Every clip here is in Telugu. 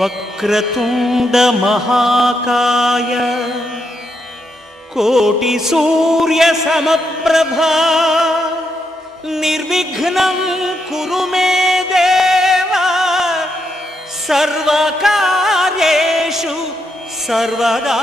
వక్రతుండ మహాకాయ కోటి సూర్య సమప్రభా నిర్విఘ్నం కురు మే దేవ సర్వకార్యేషు సర్వదా.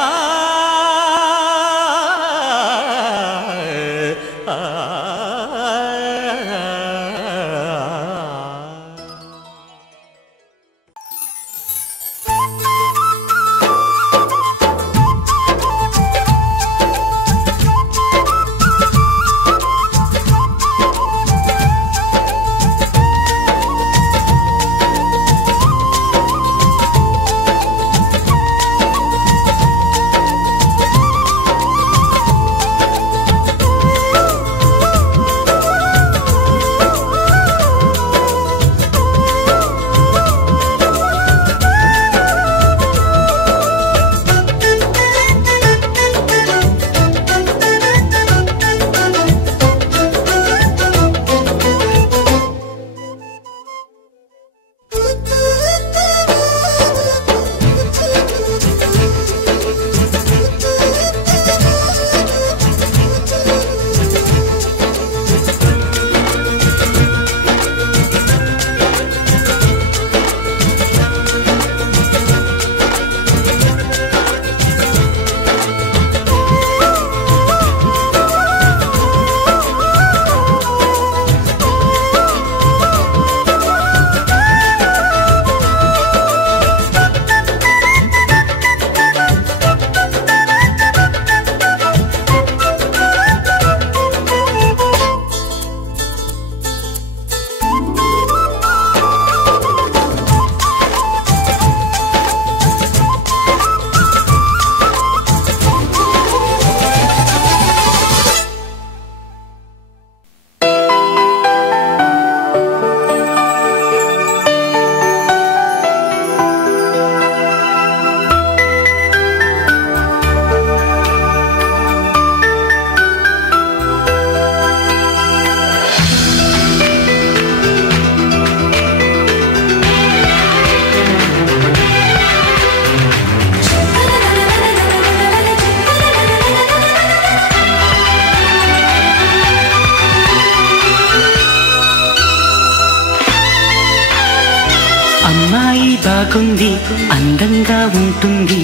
బాగుంది, అందంగా ఉంటుంది,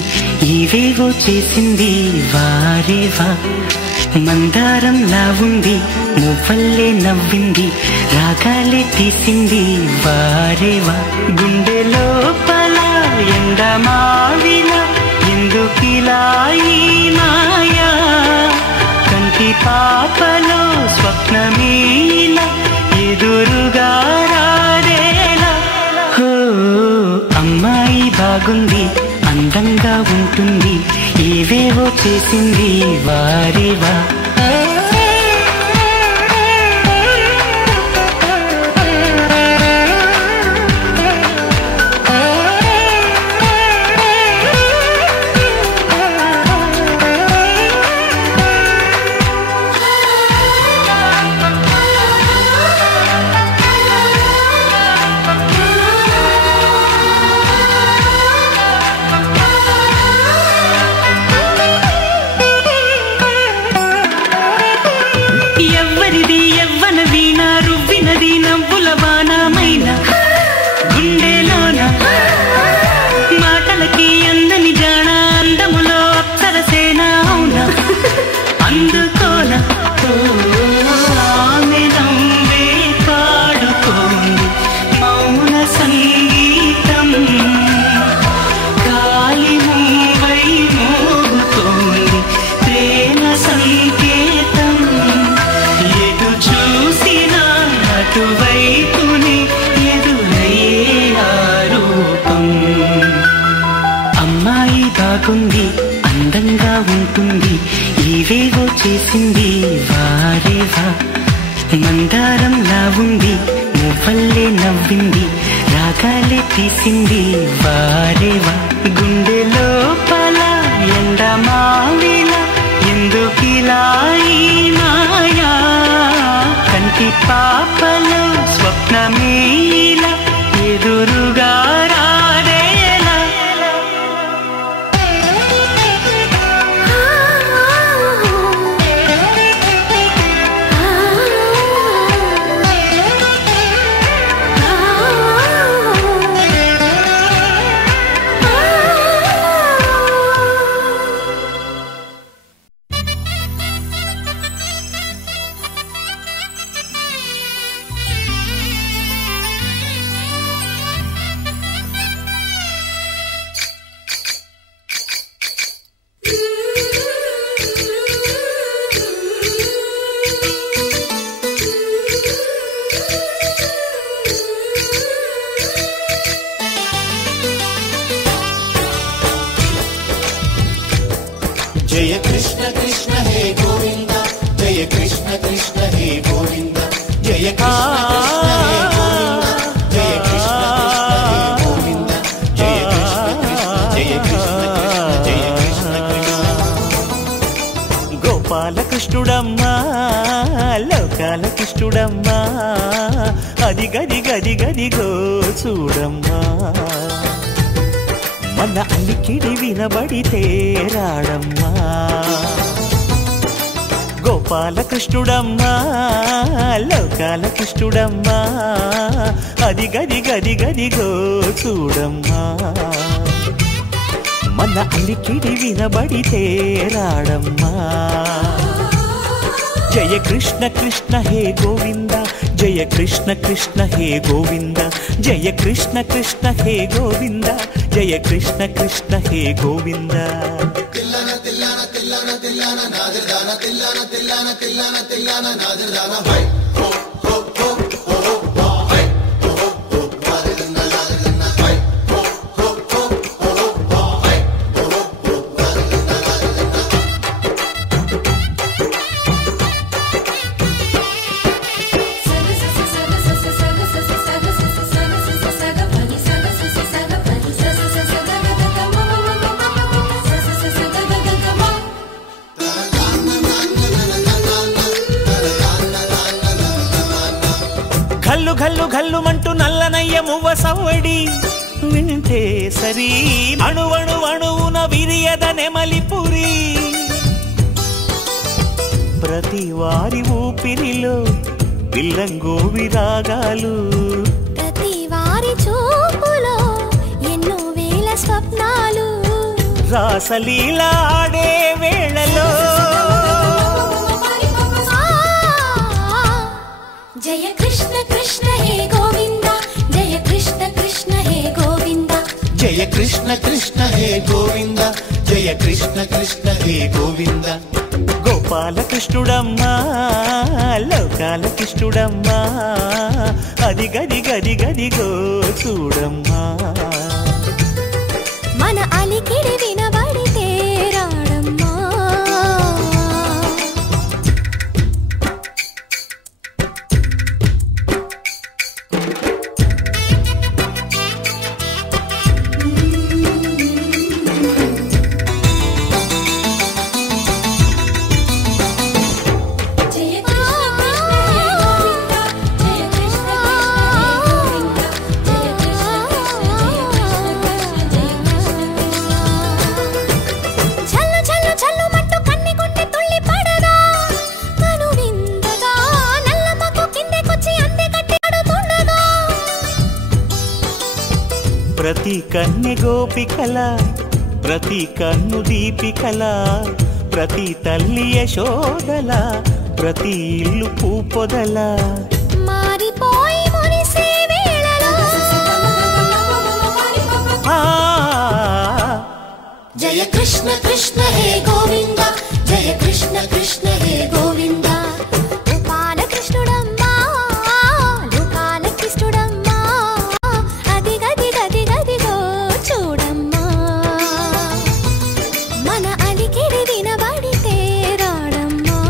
ఏవేవో చేసింది వారేవా. మందారంలా ఉంది, మువ్వల్లే నవ్వింది, రాగాలే తీసింది వారేవా. గుండె లోపల ఎండమావిల ఎందుకిలా ఈ మాయా, కంటి పాపలో స్వప్నమీల ఎదురుగా రారేలా. అమ్మాయి బాగుంది, అందంగా ఉంటుంది, ఏవేవో చేసింది వారేవా. బాగుంది, అందంగా ఉంటుంది, ఏవేవో చేసింది వారేవా. మందారంలా ఉంది, మువ్వల్లే నవ్వింది, రాగాలే తీసింది వారేవా. గుండె లోపల ఎండమావిల ఎందుకిలా ఈ మాయా, కంటి పాపలో స్వప్నమీల ఎదురుగా రారేలా. జయ కృష్ణ కృష్ణ హే గోవింద జయ కృష్ణ కృష్ణ హే గోవింద జయ కృష్ణ కృష్ణ హే గోవింద జయ కృష్ణ గోపాలకృష్ణుడమ్మా లోకాలకృష్ణుడమ్మా అది గది గది గదిగో చూడమ్మా మన అలికిడి వినబడితే రాడమ్మా గోపాలకృష్ణుడమ్మా లోకాలకృష్ణుడమ్మా అది గది గది గదిగో చూడమ్మా మన అలికిడి వినబడితే రాడమ్మా జయ కృష్ణ కృష్ణ హే గోవింద జయ కృష్ణ కృష్ణ హే గోవింద జయ కృష్ణ కృష్ణ హే గోవింద జయ కృష్ణ కృష్ణ హే గోవింద తిల్లన తిల్లన తిల్లన తిల్లన నాదర్దాన తిల్లన తిల్లన తిల్లన తిల్లన నాదర్దాన హై హో హో హో హో హో హై హో హో నాదర్దాన నాదర్దాన హై హో హో హో హో హో హై హో హో నాదర్దాన ఘల్లు ఘల్లు ఘల్లుమంటూ నల్లనయ్య మువ్వ సవ్వడి వింటే సరి అణువణు అణువున విరియద నెమలిపురి ప్రతి వారి ఊపిరిలో పిల్లంగో విరాగాలు ప్రతి వారి చూపులో ఎన్నో వేల స్వప్నాలు రాసలీల ఆడే వేళలో జయ కృష్ణ కృష్ణ హే గోవింద జయ కృష్ణ కృష్ణ హే గోవింద జయ కృష్ణ కృష్ణ హే గోవింద జయ కృష్ణ కృష్ణ హే గోవింద గోపాలకృష్ణుడమ్మా లోకాలకృష్ణుడమ్మా అది గది గది గదిగో చూడమ్మా మన అలికిడి వినబడితే రాడమ్మా ప్రతి కన్నె గోపికల ప్రతి కన్ను దీపికల ప్రతి తల్లి యశోదల ప్రతి ఇల్లు పూపొదల మారిపోయి మురిసే వేళలో జయ కృష్ణ కృష్ణ హే గోవింద జయ కృష్ణ కృష్ణ హే గోవింద గోపాలకృష్ణుడమ్మా లోకాలకృష్ణుడమ్మా అది గది గది గదిగో చూడమ్మా మన అలికిడి వినబడితే రాడమ్మా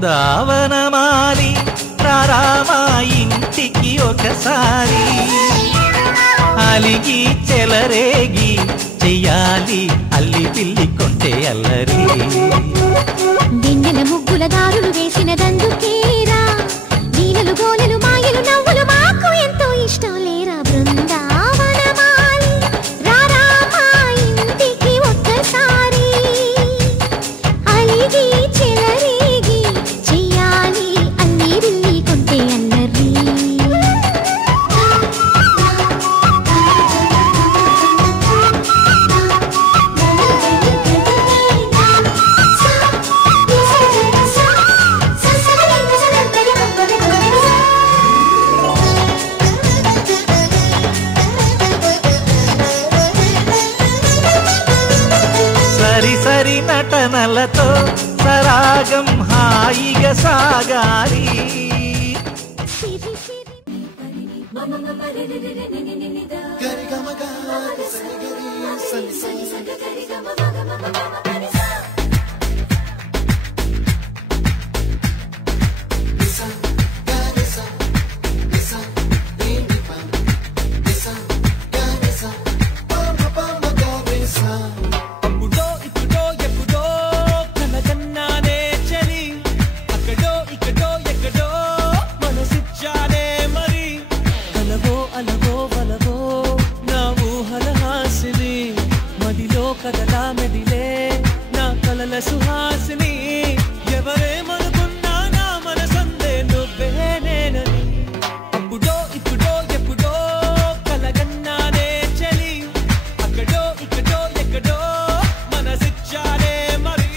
బృందావనమాలి రారామా ఇంటికి ఒకసారి అలిగి చెలరేగి చెయ్యాలి అల్లి పిల్లి కొంటే అల్లరి వెన్నెల ముగ్గుల దారులు వేసినదందుకేరా నీలలు గోలెలు మాయలు నవ్వులు మాకు ఎంతో ఇష్టం లేరా బృందావనమాలి రారా మా ఇంటికి ఒక్కసారి అలిగి చెలరేగి చెయ్యాలి అల్లి బిల్లి కొంటే అల్లరి నటనలతో సరాగం హాయిగా సాగాలి. సుహాసిని ఎవరేమనుకున్నా నా మనసందే నువ్వే నేనని అప్పుడో ఇప్పుడో ఎప్పుడో కలగన్నానే చలి అక్కడో ఇక్కడో ఎక్కడో మనసిచ్చానే మరి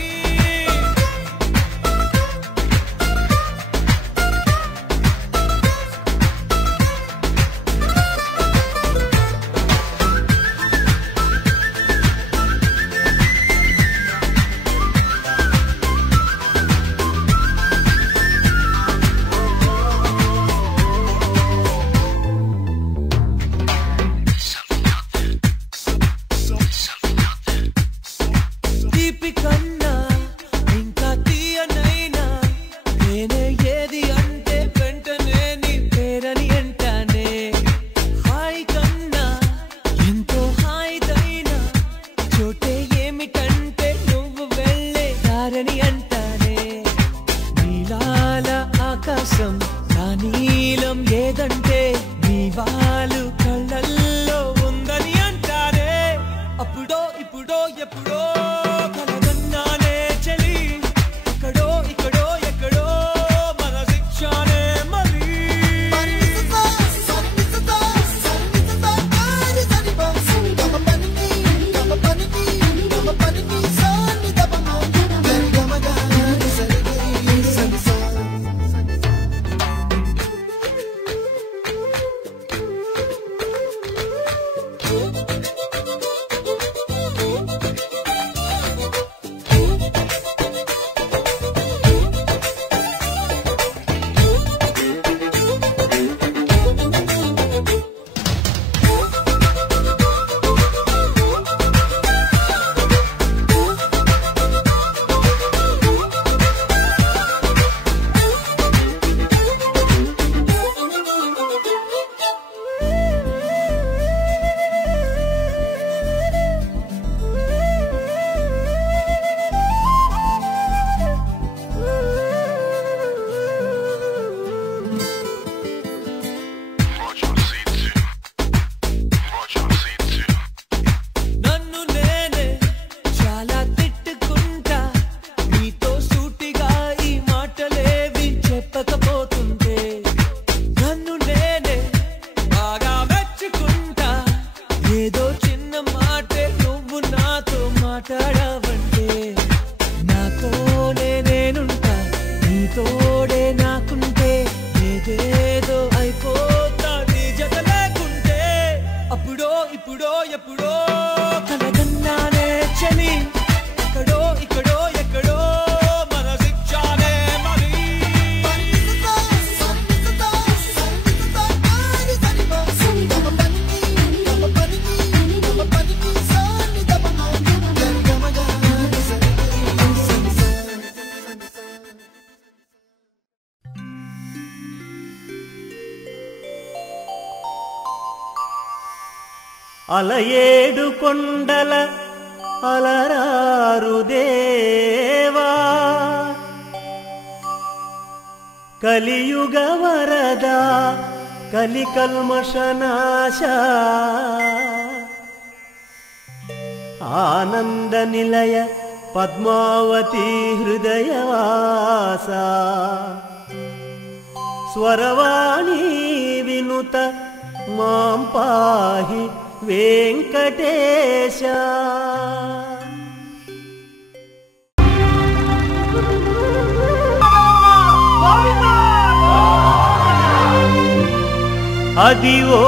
నీలం ఏదంటే నీ వాళ్ళు కళ్ళల్లో ఉందని అంటారే అప్పుడో ఇప్పుడో ఎప్పుడో కలగన్నానే చలి అక్కడో ఇక్కడో ఎక్కడో మనసిచ్చానే మరి అలయేడు కొండల అలరారు దేవా కలియుగ వరద కలికల్మషనాశ ఆనంద నిలయ పద్మావతి హృదయవాస స్వరవాణి వినుత మాం పాహి వెంకటేశ. అదివో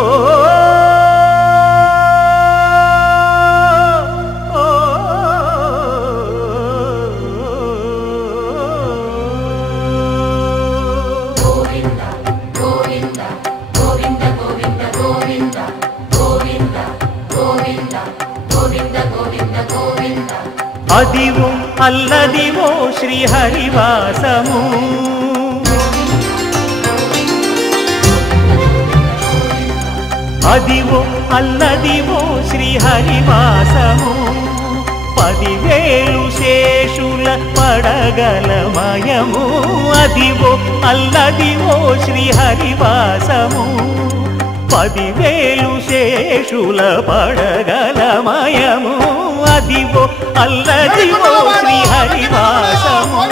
అదివో అల్లదివో శ్రీహరివాసము అదివో అల్లదివో శ్రీహరివాసము 10,000 శేషుల పడగలమయము అదివో అల్లదివో శ్రీహరివాసము 10,000 శేషుల పడగలమయము అదివో అల్లదివో శ్రీహరివాసము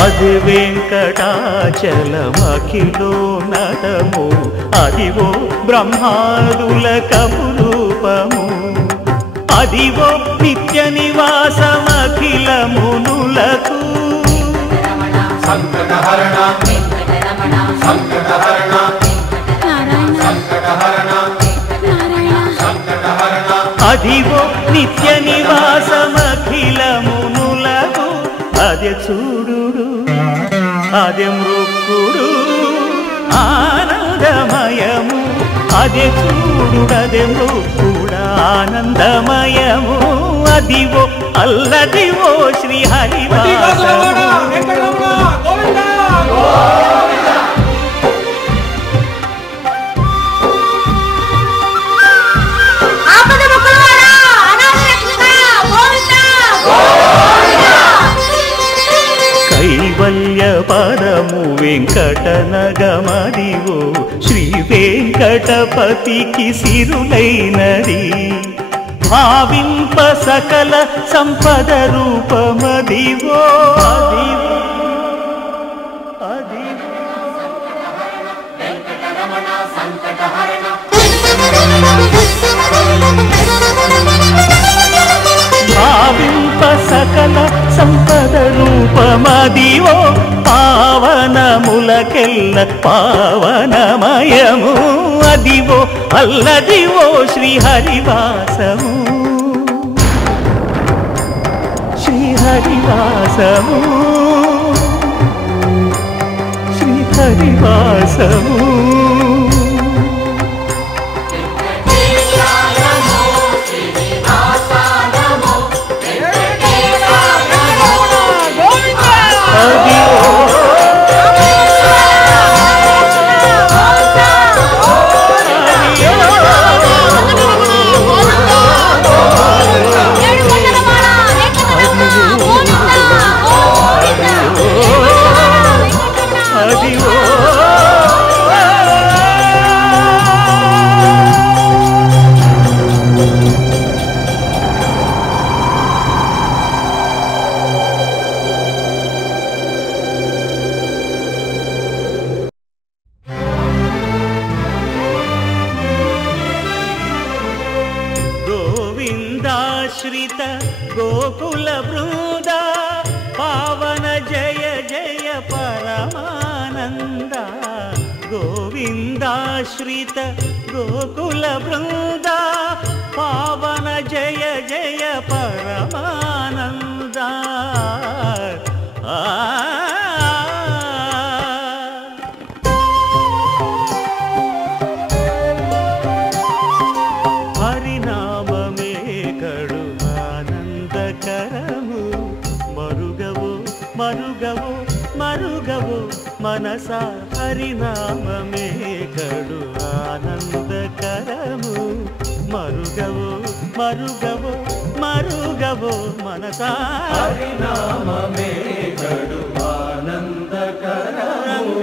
అది వెంకటాచలమఖిలో నటము అదివో బ్రహ్మాదుల కపురూపము అదివో నిత్య నివాసమఖిల మునులకు సంకటహరణ సంకటహరణ సంకటహరణ సంకటహరణ అదివో నిత్య నివాసమఖిల మునులకు అదే చూడు అదే మృక్కుడు ఆనందమయము అదే చూడు అదే మృక్కుడు ఆనందమయము అదివో అల్లదివో శ్రీహరివాసము కైవల్య పరము వెంకటనగమదివో శ్రీ వెంకటపతికి సిరులైనది భావింప సకల సంపద రూపమదివో అదివో భావింప సకల సంపద రూపమదివో పావనములకెల్ల పావనమయము అదివో అల్లదివో శ్రీహరివాసము శ్రీహరివాసము శ్రీహరివాసము గోవిందాశ్రిత గోకుల బృంద పావన జయ జయ పరమానంద గోవిందాశ్రిత గోకుల బృంద పావన జయ జయ పరమానంద హరినామమే కడు ఆనందకరము మరుగవో మరుగవో మరుగవో మనస హరినామమే కడు ఆనందకరము మరుగవో మరుగవో మరుగవో మనస హరినామమే కడు ఆనందకరము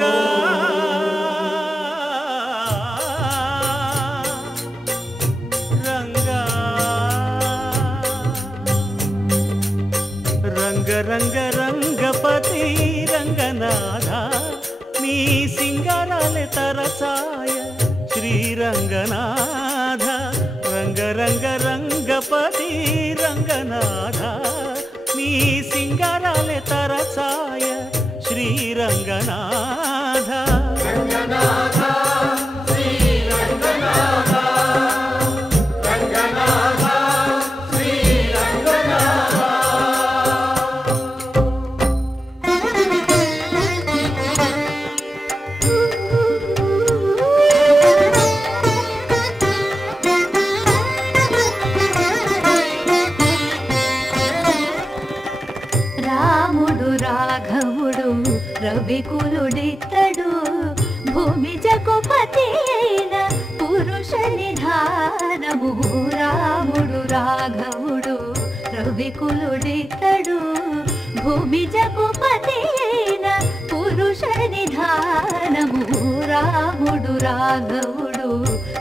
రంగ రంగ రంగపతి రంగనాథ నీ సింగారాలే తరసాయ శ్రీరంగనాథ రంగ రంగ రంగపతి రంగనాథ నీ సింగారాలే తరసాయ శ్రీరంగనాథ రంగనాథ శ్రీరంగనాథ రంగనాథ శ్రీరంగనాథ ధానము రాముడు రాఘవుడు రవికులుడితడు భూమి జగుపతి అయిన పురుష నిధానము రాముడు రాఘవుడు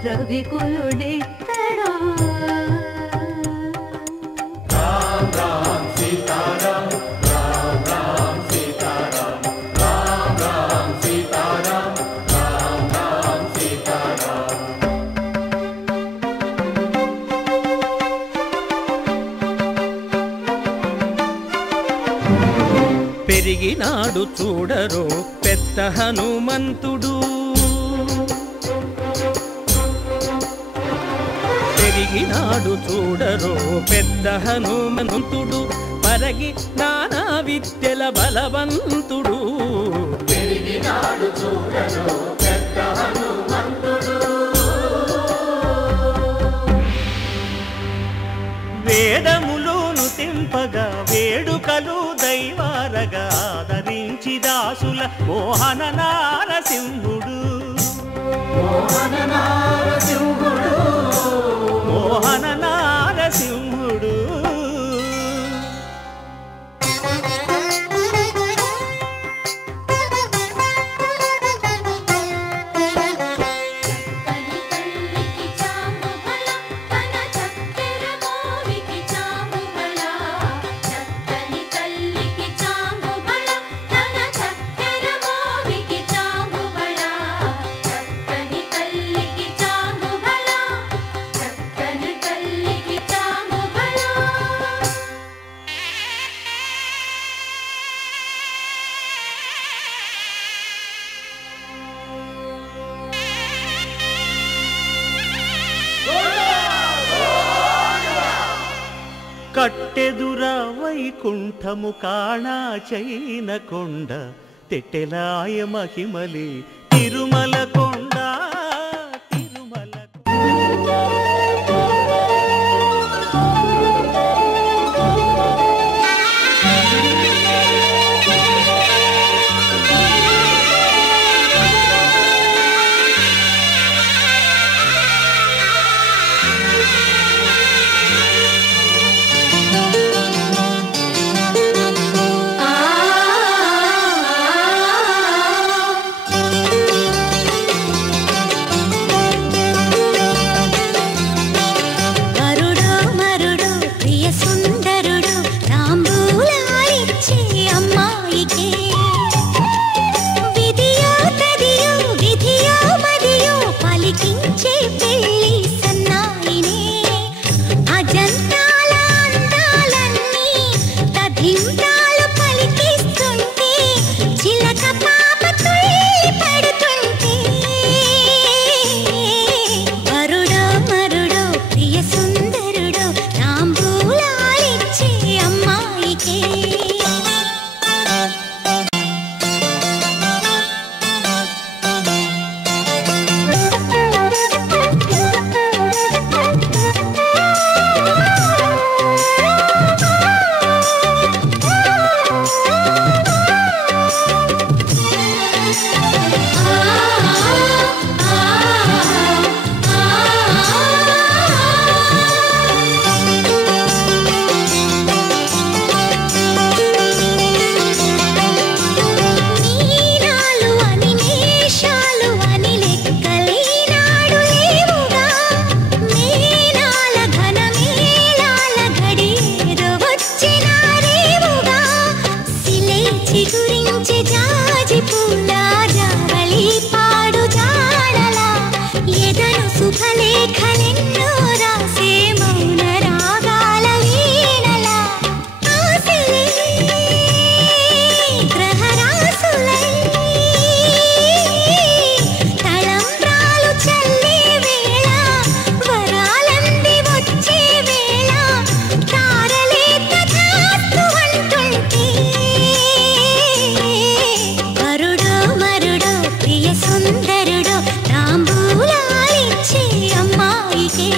రవికులుడితడు రామ్ రామ్ సీతారాం రామ్ రామ్ సీతారాం రామ్ రామ్ సీతారాం రామ్ రామ్ సీతారాం పెరిగినాడు చూడరో పెద్ద హనుమంతుడు పెరిగినాడు చూడరో పెద్ద హనుమంతుడు పరగి నానా విద్యల బలవంతుడు పెరిగినాడు చూడరో పెద్ద హనుమంతుడు వేదములోను తెంపగా వేడుకలు దైవారగా ఆదరించి దాసుల మోహన నారసింహుడు మోహన నారసింహుడు మోహన నారసింహుడు కట్టెదుర వైకుంఠము కాణా చైన కొండ తెట్టెలాయ మహిమలి తిరుమల కొండ తిరుమల సుందరుడు తాంబూలాలిచ్చే అమ్మాయికి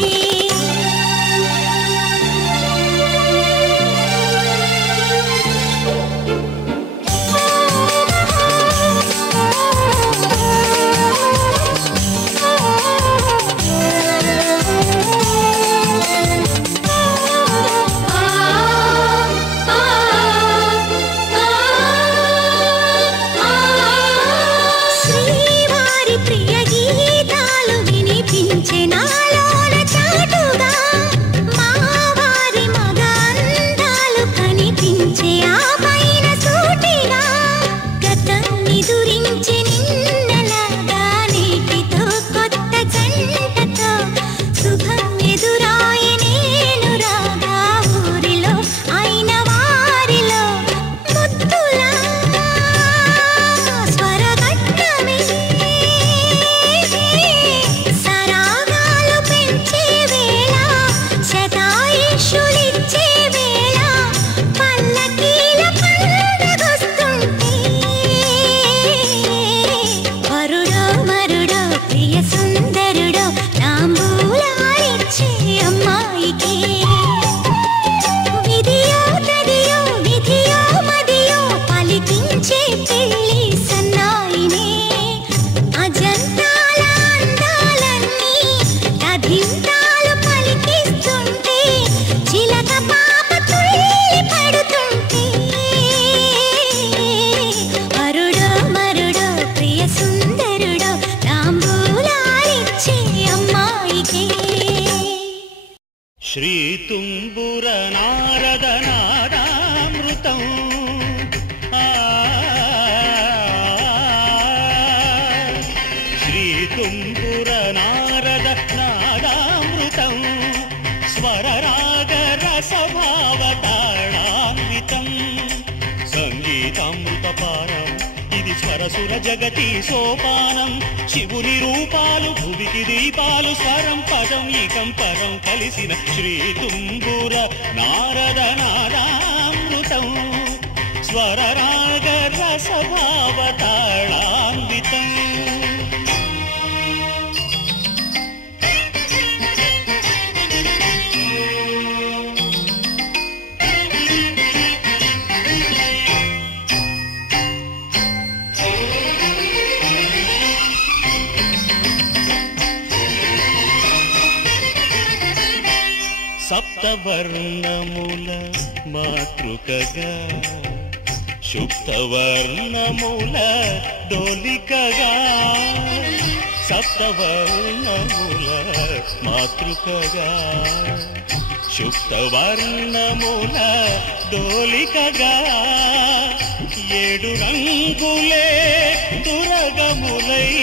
శ్రీతుంబుర నారద నాదామృతం శ్రీతుంబుర నారద నాదామృతం స్వరరాగ రసభావతాళాన్వితం సంగీతామృతపానం ఇది స్వరసుర జగతి సోపానం శివుని రూపాలు భువికి దీపాలు స్వరం పదం ఈకం పరం కలిసిన శ్రీతుంబుర నారద నాదామృతం స్వరరాగ రసభావతాళాన్వితం సప్తవర్ణముల మాతృకగా శుక్తవర్ణముల డోలికగా సప్తవర్ణముల మాతృకగా శుక్తవర్ణముల డోలికగా ఏడు రంగులే దురగములై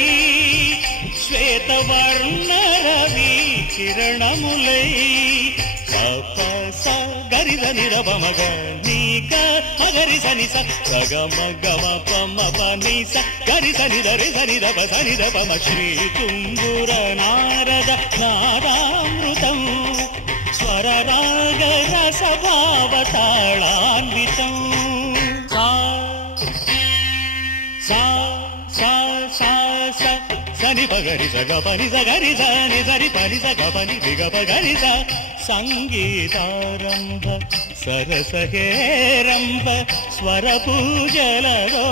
శ్వేతవర్ణ రవి కిరణములై గరిజ నిరభమగ నీక మగరి సని సగమ గమ పమ పని స గరి సని దరి సని రవ సని రపమ శ్రీతుంబుర నారద నాదామృతం స్వరరాగ రసభావతాళాన్వితం సా సా సా సా సని పగరి సగ పని సగరి సని సరి పని సగ పని దిగ పగరి స సంగీతారంభ సరసహేరంభ స్వర పూజలలో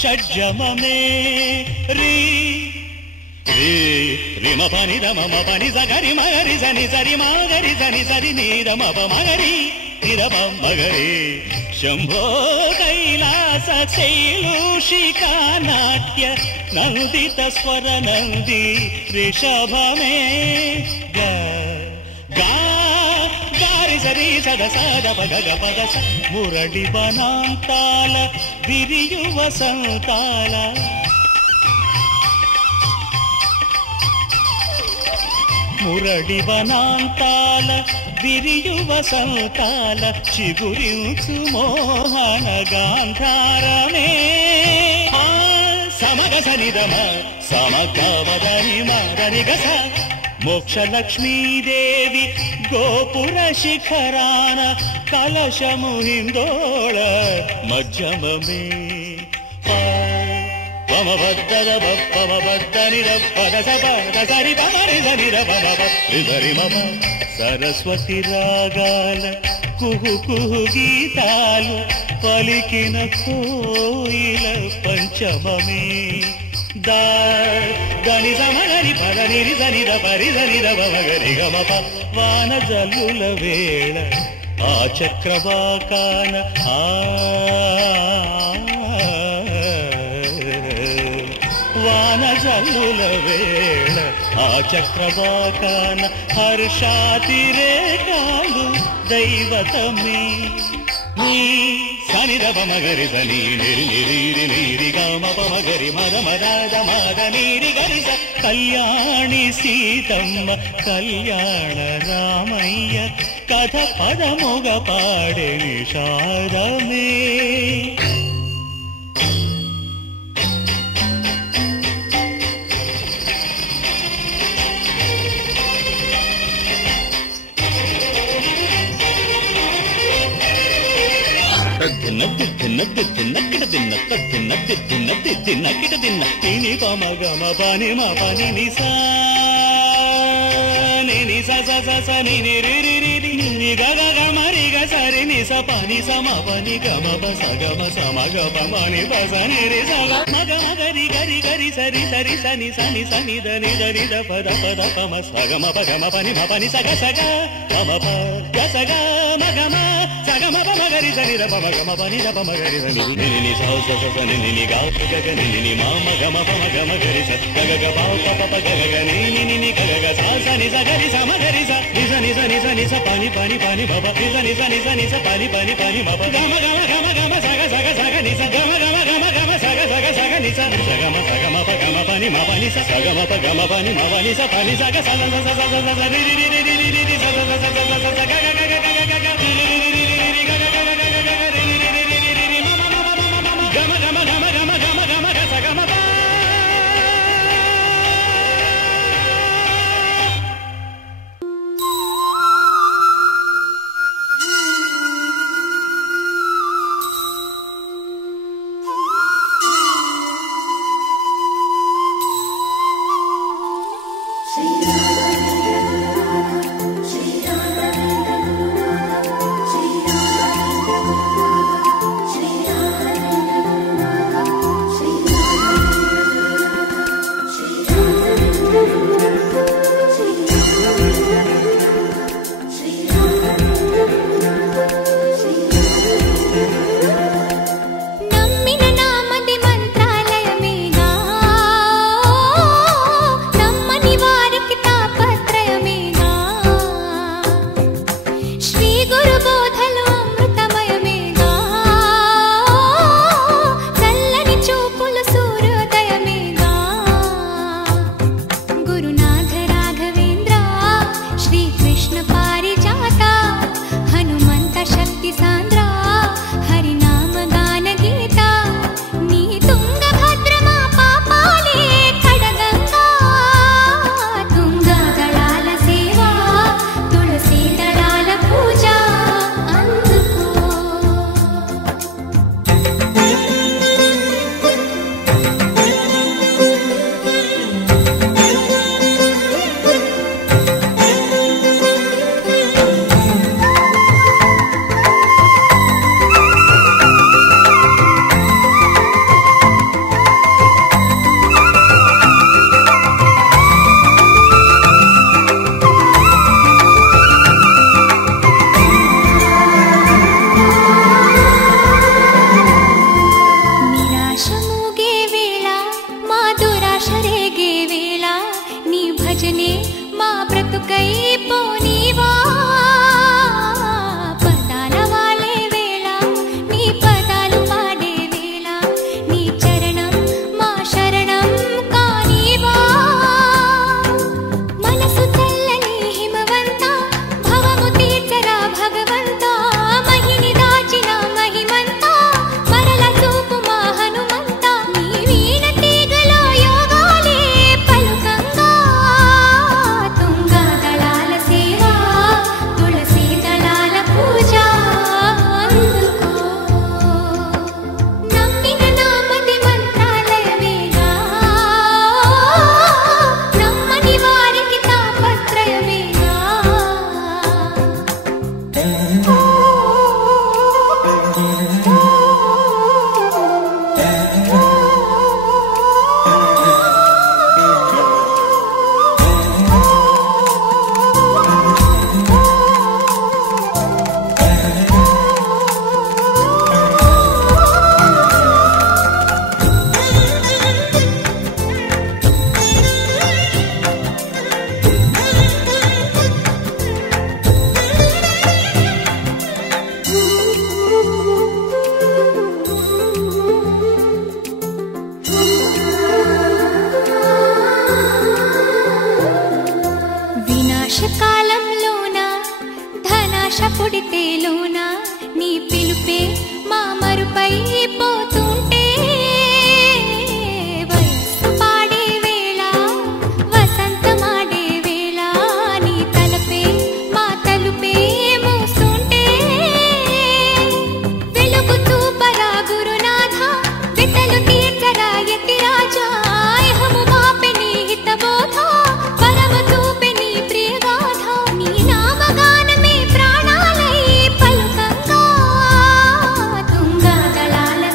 షడ్జమమే రీ రీ రిమ పని దమ పని సగరి మగరి సని సరి మగరి సని సరి నీరమ మగరి నిరమ మగరి శంభో కైలాస శైలూషికా నాట్య నందిత స్వర నంది రిషభమే గారి సరి సద సద పగ పద మురళి వనాంతాల విరియు వసంతాల మురళి వనాంతాల విరియు వసంతాల చిగురించు మోహన గాంధారమే సమగ సనిదమ సమగవదని మదని గస మోక్షలక్ష్మీదేవి గోపుర శిఖరాన కలశము హిందోళ మధ్యమమే పమబద్ధద పమబద్ధని పద సపద సరి పమరి సని రరి మమ సరస్వతి రాగాల కుహు కుహు గీతాలు పలికిన కోయిల పంచమమే దని సమగరి పదని సని పరి సని రమగరి గమప వాన జల్లుల వేళ ఆ చక్రవాకాన వాన జల్లుల వేళ ఆ చక్రవాకాన హర్షాతిరేకాలు దైవతమే సని రవ మగరి సని నిరి నిరి నీరి గమ పమగరి మద మద మద నీరి గరి స కళ్యాణి సీతమ్మ కళ్యాణ రామయ్య కథ పదముగ పాడే నిషాదమే తిని పమ గమ పని మా పని నిసా ని స స స స ని ని రి రి రి రి ని గ గ గ మ రి గ స రి ని స ప ని స మ ప ని గ మ ప స గ మ స మ గ ప మ ని ప స ని రి స గ మ గ మ గ రి గ రి గ రి స రి స రి స ని స ని స ని ద ని ద ని ద ప ద ప మ స గ మ ప గ మ ప ని మ ప ని స గ మ ప గ స గ మ గ మ స గ మ ప మ గ రి స ని ద ప మ గ మ ప ని ద ప మ గ రి స ని ని ని స స స స ని ని ని గ గ గ ని ని ని మ మ గ మ ప మ గ మ గ రి స గ గ గ ప ప ప గ గ గ ని ని ని ని గ గ గ స స ని స గ రి స మ గ రి స ని స ని నిజ నిజ నిజ పాని పాని పాని బాబా నిజ నిజ నిజ నిజ పాని పాని పాని బాబా గమ గమ గమ గమ సగ సగ సగ నిజ గమ గమ గమ గమ సగ సగ సగ నిజ సగమ సగమ ప గమ పాని మా పాని సగమ ప గమ పాని మా పాని స పాని సగ సగ సగ సగ సగ సగ రి రి రి రి రి రి రి సగ సగ సగ సగ సగ గ గ గ గ గ గ రి రి రి రి రి రి గ గ గ గ గ గ రి రి రి రి రి రి మ మ మ మ మ మ గమ గమ గమ గమ గమ గమ గ సగమ ప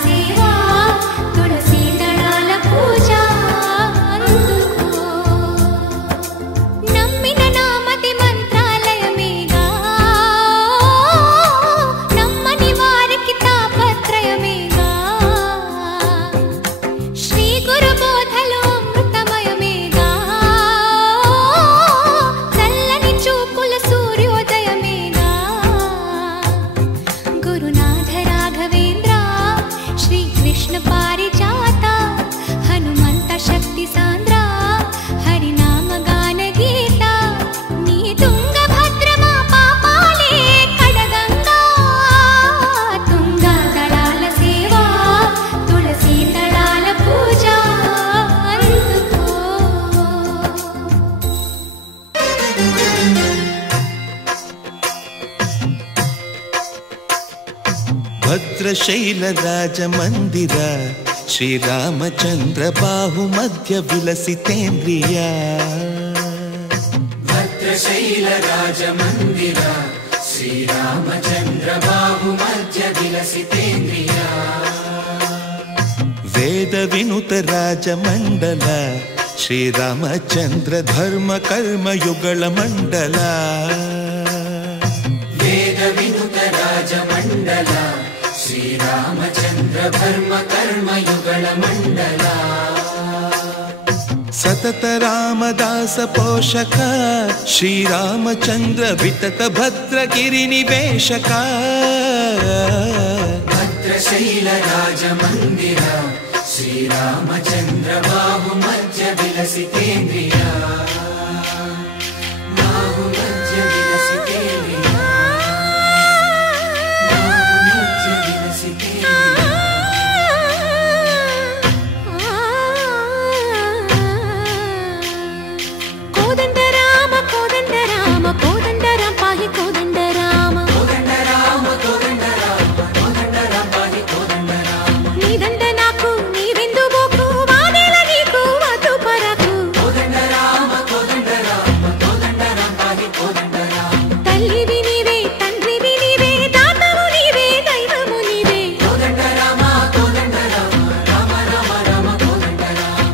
సేవ భద్రశైల రాజమందిర శ్రీరామచంద్ర బాహు మధ్య విలసితేంద్రియ భద్రశైల రాజమందిర శ్రీరామచంద్ర బాహు మధ్య విలసితేంద్రియ వేద వినుత రాజమండల శ్రీరామచంద్ర ధర్మ కర్మ యుగళ మండల వేద వినుత రాజమండల శ్రీరామచంద్ర ధర్మ కర్మ యుగళ మండల సతత రామదాస పోషక శ్రీరామచంద్ర వితత భద్రగిరి నివేశక భద్రశైల రాజమందిర శ్రీరామచంద్ర బాహు మధ్య విలసితేంద్రియ బాహు మధ్య విలసితేంద్రియ బాహు మధ్య విలసితేంద్రియ కోదండ రామ కోదండ రామ కోదండ రామ పాహి కోదండ రామ కోదండ రామ కోదండ రామ కోదండ రామ పాహి కోదండ రామ నీదండ నాకు నీవెందు బోకు వాదేల నీకు వద్దు పరకు కోదండ రామ కోదండ రామ కోదండ రామ పాహి కోదండ రామ తల్లివి నీవే తండ్రివి నీవే దాతవు నీవే దైవము నీవే కోదండ రామ కోదండ రామ రామ రామ రామ కోదండ రామ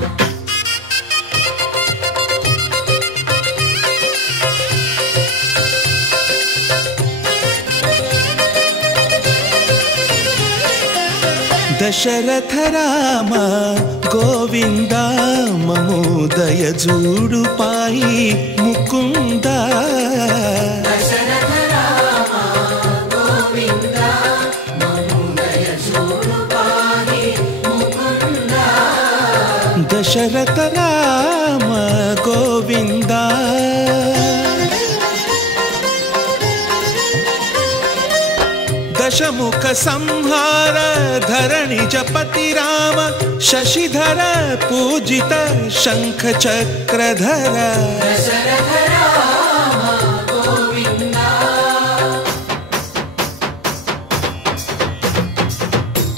దశరథ రామ గోవింద మమోదయ జూడు పాయి ముకుంద దశరథ రామ గోవింద మమోదయ జూడు పాహి ముకుంద దశరథ రామ గోవింద దశముఖ సంహార ధరణి జపతి రామ శశిధర పూజిత శంఖ చక్రధర దశరథ రామ గోవింద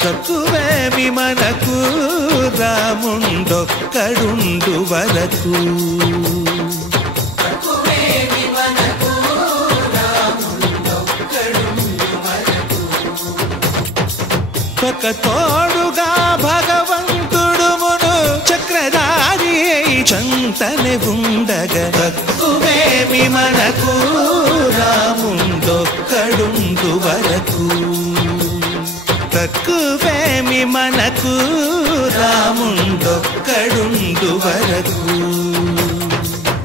తక్కువేమి మనకు రాముండొక్కడుండు వరకు తక్కువేమి మనకు రాముండొక్కడుండు వరకు ఒక తోడుగా భగవంతుడు మును చక్రధారి చంతనే ఉండగా తక్కువేమి మనకు రాముండొక్కడుండు వరకు తక్కువేమి మనకు రాముండొక్కడుండు వరకు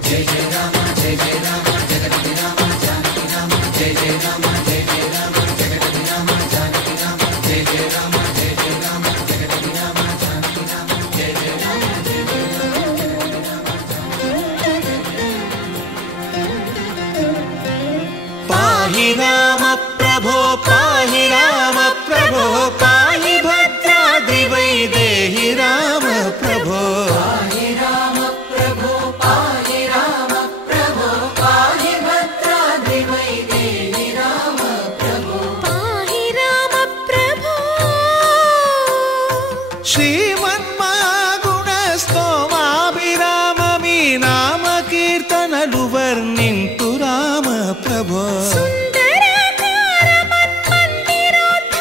జయ జయ రామ జయ జయ రామ జగతి రామ జానకి రామ జయ జయ రామ జయ జయ రామ జగతి రామ జానకి రామ జయ జయ రామ జయ జయ రామ జగతి రామ జానకి రామ జయ జయ రామ జయ జయ రామ పాహి రామ ప్రభో పాహి రామ ప్రభో పాహి భద్రాద్రి వైదేహి రామ ప్రభో పాహి రామ ప్రభో పాహి రామ ప్రభో పాహి భద్రాద్రి వైదేహి రామ ప్రభో పాహి రామ ప్రభో శ్రీమన్మాగుణ స్తోమాభిరామ మీ నామ కీర్తనలు వర్ణింతు రామ ప్రభో సుందరాకార మన్మందిరోద్ధార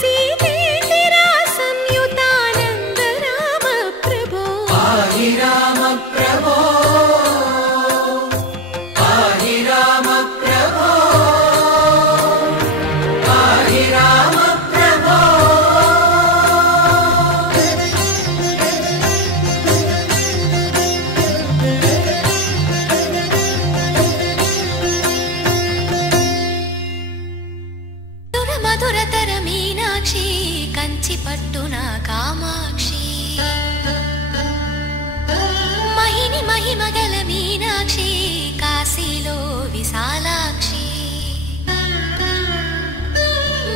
సీతేందిరా సంయుతానంద రామ ప్రభో పాహి రామ ప్రభో పాహి రామ ప్రభో పాహి రామ ప్రభో మధురతర మీనాక్షి కంచి పట్టున కామాక్షి మహిని మహిమగల మీనాక్షి కాశీలో విశాలాక్షి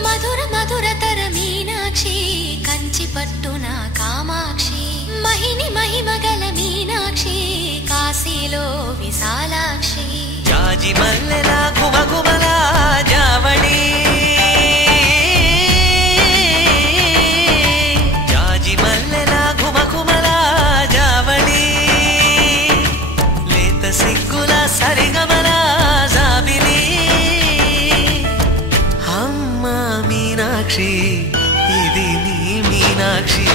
మధుర మధురతర మీనాక్షి కంచి పట్టున కామాక్షి మహిని మహిమగల మీనాక్షి కాశీలో విశాలాక్షి జాజి మల్లెల కుమకుమల జావళి సరిగమల జాబిలి అమ్మా మీనాక్షి ఇది నీ మీనాక్షి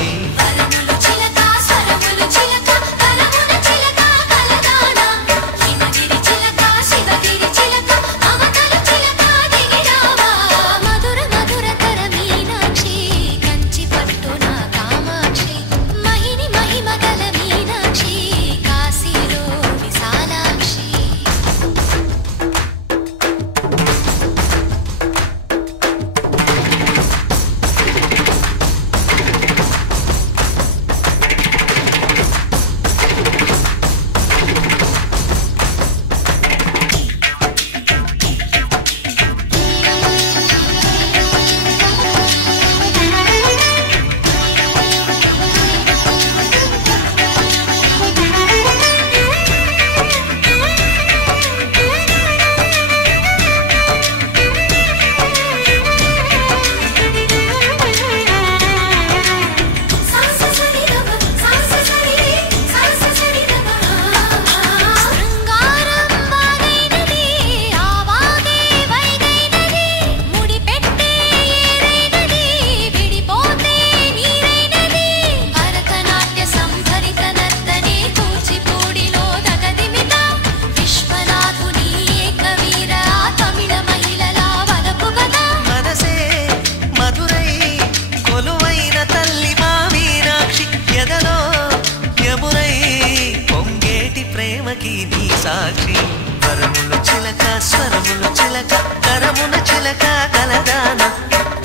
సాక్షి వరములు చిలక స్వరములు చిలక కరమున చిలక కలదాన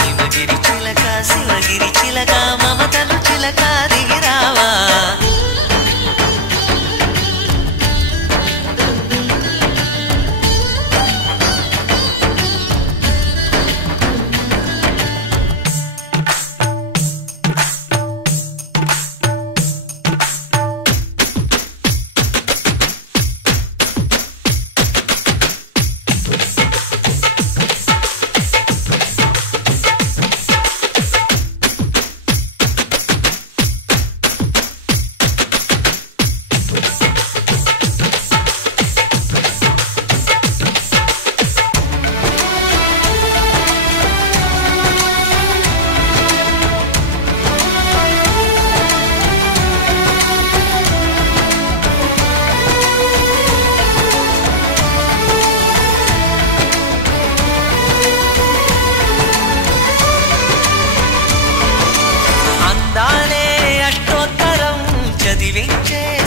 హిమగిరి చిలక శివగిరి చిలక మమతలు చిలక దిగిరావా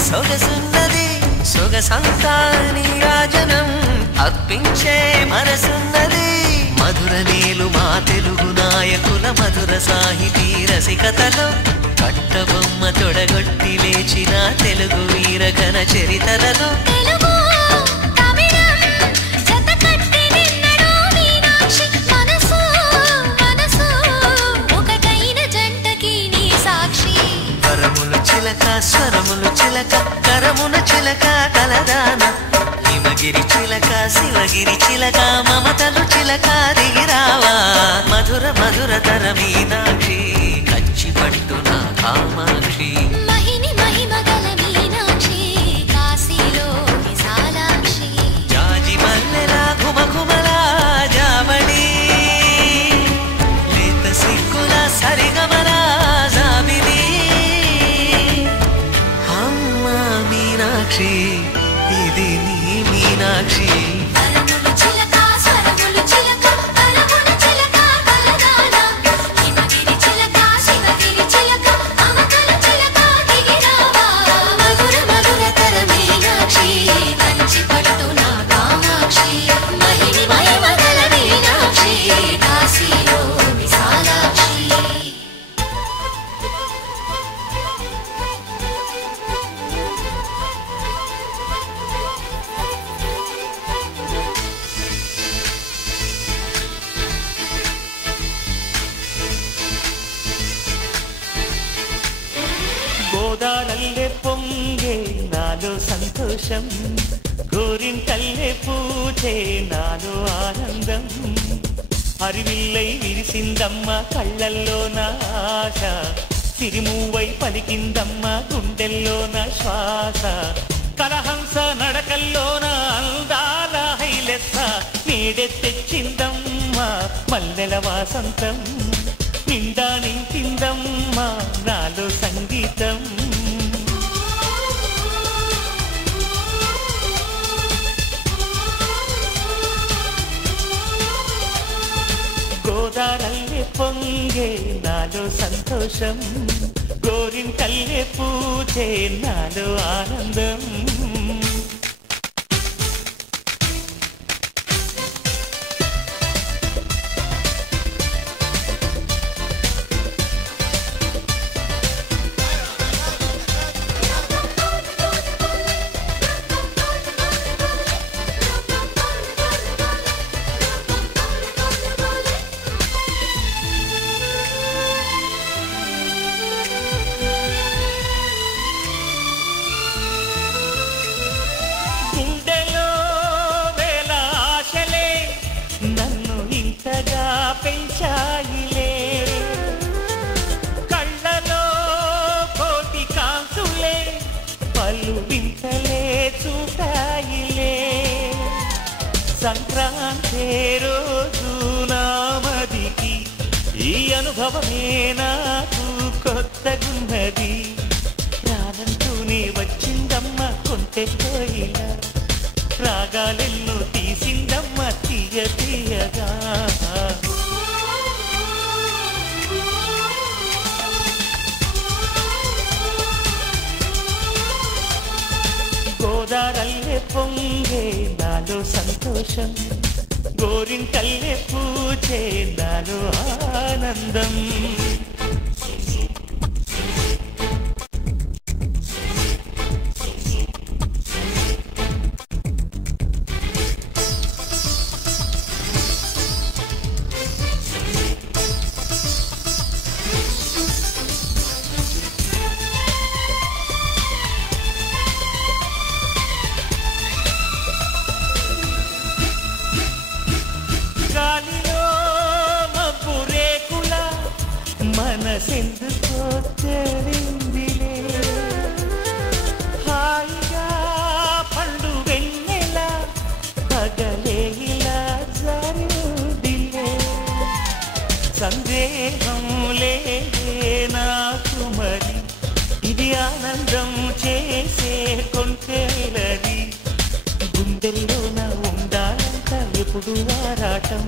సొగసున్నది సొగసంతా నీరాజనం అర్పించే మనసున్నది మధుర నీలు మా తెలుగు నాయకుల మధుర సాహితీ రసికతలో కట్టబొమ్మ తొడగొట్టి లేచిన తెలుగు వీరగణ చరితలలో చిలక స్వరములు చిలక కరమున చిలక కలదాన హిమగిరి చిలక శివగిరి చిలక మమతలు చిలక దిగిరావా మధుర మధుర తర మీనాక్షి కంచి పట్టున కామాక్షి మహిని మహిమగల మీనాక్షి కాశీలో విశాలాక్షి జాజి మల్లెల ఘుమఘుమల జావళి లేత సిగ్గుల సరిగమల జాబిలి మీనాక్షి ఇది నీ మీనాక్షి వరములు చిలక స్వరములు చిలక కరమున చిలక కలదాన హిమగిరి చిలక శివగిరి చిలక మమతలు చిలక దిగిరావా మధుర మధుర తర మీనాక్షి కంచి పట్టున కామాక్షి మహిని మహిమగల మీనాక్షి కాశీలో విశాలాక్షి గోదారల్లే పొంగే నాలో సంతోషం గోరింటల్లే పూచే నాలో ఆనందం హరివిల్లై విరిసిందమ్మ కళ్ళల్లో నా ఆశ సిరిమూవై పలికిందమ్మ గుండెల్లో నా శ్వాస కలహంస నడకల్లో నా అందాల హైలెస్స నేడే తెచ్చిందమ్మా మల్లెల వాసంతం నిండా నింపిందమ్మా నాలో సంగీతం గోదారల్లే పొంగే నాలో సంతోషం గోరింకల్లే పూజే నాలో ఆనందం పెంచాయిలే కళ్ళలో కోటి కాంతులే పలు వింతలే చూపాయిలే సంక్రాంతి రోజు నామదికి ఈ అనుభవమే నాకు కొత్తగున్నది రానంటూనే వచ్చిందమ్మ కొంటె కోయిల రాగాలెన్నో తీసిందమ్మ తీయ తీయగా గోదారల్లే పొంగే నాలో సంతోషం గోరింటల్లే పూజే నాలో ఆనందం మనసెందుకో తెలిందిలే హాయిగా పండు వెన్నెల పగలే ఇలా జరుదిలే సందేహం లేదే నాకు మరి ఇది ఆనందం చేసే కొంటేలది గుండెల్లోన ఉండాలంట ఎప్పుడు ఆరాటం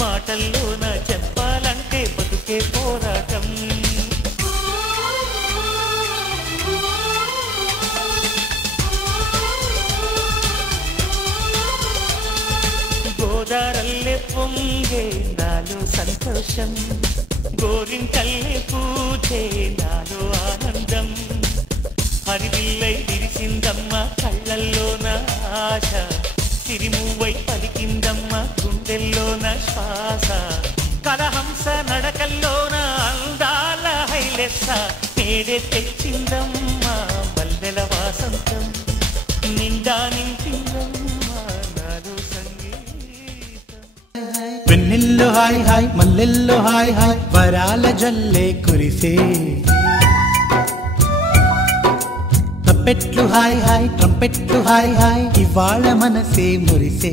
మాటల్లోన చెప్పాలంటే బతుకే పోరాటం గోదారల్లే పొంగే నాలో సంతోషం గోరింటల్లే పూజే నాలో ఆనందం హరివిల్లై విరిసిందమ్మ కళ్ళల్లోన ఆశ తిరిమువై పలికిందమ్మ గుండెల్లోన శ్వాస కలహంస నడకల్లోన అందాల హైలెస్స నేడే తెచ్చిందమ్మ మల్లెల వాసంతం నిండా నింపిందమ్మ నాలో సంగీతం వెన్నెల్లో హాయ్ హాయ్ మల్లెల్లో హాయ్ హాయ్ వరాల జల్లే కురిసే తప్పెట్లు హాయ్ హాయ్ ట్రంపెట్లు హాయ్ హాయ్ ఇవాళ మనసే మురిసే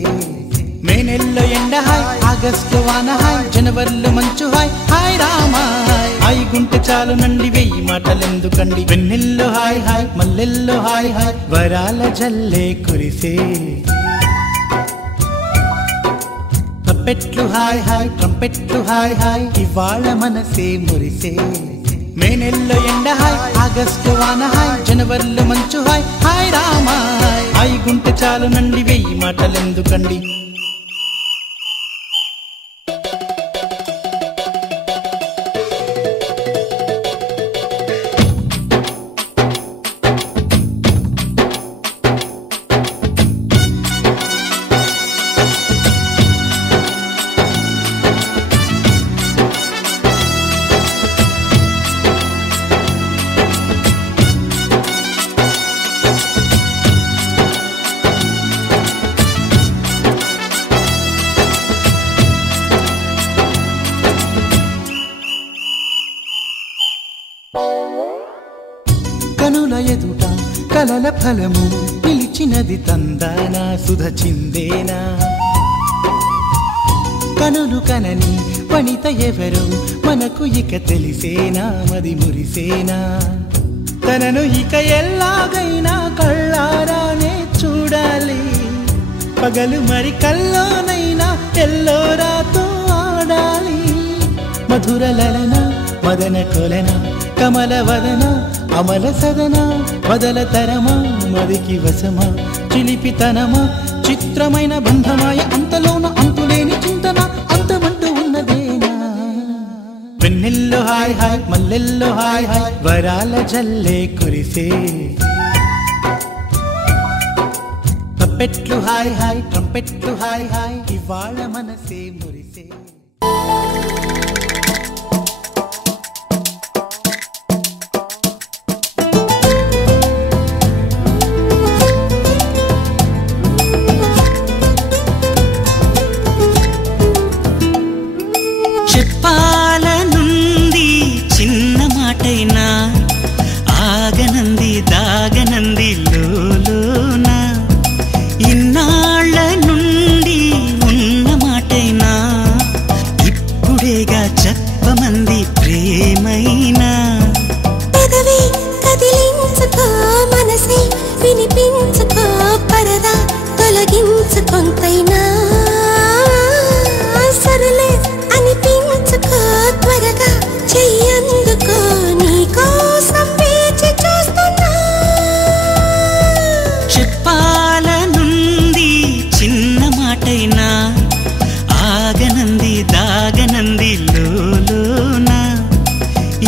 మే నెల్లో ఎండ హాయ్ ఆగస్టు వాన హాయ్ జనవరిలో మంచు హాయ్ హాయ్ రామా హాయ్ హాయ్ గుంటె చాలు నండి వెయ్యి మాటలెందుకండి వెన్నెల్లో హాయ్ హాయ్ మల్లెల్లో హాయ్ హాయ్ వరాల జల్లే కురిసే తప్పెట్లు హాయ్ హాయ్ ట్రంపెట్లు హాయ్ హాయ్ ఇవాళ మనసే మురిసే మే నెల్లో ఎండ హాయ్ ఆగస్టు వాన హాయ్ జనవరిలో మంచు హాయ్ హాయ్ రామా హాయ్ హాయ్ గుంటె చాలు నండి వెయ్యి మాటలెందుకండి కనుల ఎదుట కలల ఫలము పిలిచినది తందానా సుధ చిందేనా కనులు కనని వనిత ఎవరు మనకు ఇక తెలిసేనా మది మురిసేనా తనను ఇక ఎల్లాగైనా కళ్ళారానే చూడాలి పగలు మరి కల్లోనైనా ఎల్లోరాతో ఆడాలి మధుర లలన మదన కొలన కమల వదన అమల సదన వదల తరమా మదికి వసమా చిలిపితనమా చిత్రమైన బంధమాయ అంతలోన అంతులేని చింతన అంతమంటూ ఉన్నదేనా వెన్నెల్లో హాయ్ హాయ్ మల్లెల్లో హాయ్ హాయ్ వరాల జల్లే కురిసే ట్రంపెట్లు హాయ్ హాయ్ ట్రంపెట్లు హాయ్ హాయ్ ఇవాళ మనసే మురిసే చెప్పాలనుంది చిన్న మాటైనా ఆగనంది దాగనంది లోలోన ఇన్నాళ్ళ నుండి ఉన్న మాటైనా ఇప్పుడేగా చెప్పమంది ప్రేమైనా పెదవి కదిలించుకో మనసే వినిపించుకో పరదా తొలగించుకొంతైనా సరలే అనిపించుకో త్వరగా చెయ్యందుకో నీకోసం వేచి చూస్తున్నా చెప్పాలనుంది చిన్న మాటైనా ఆగనంది దాగనంది లోలోన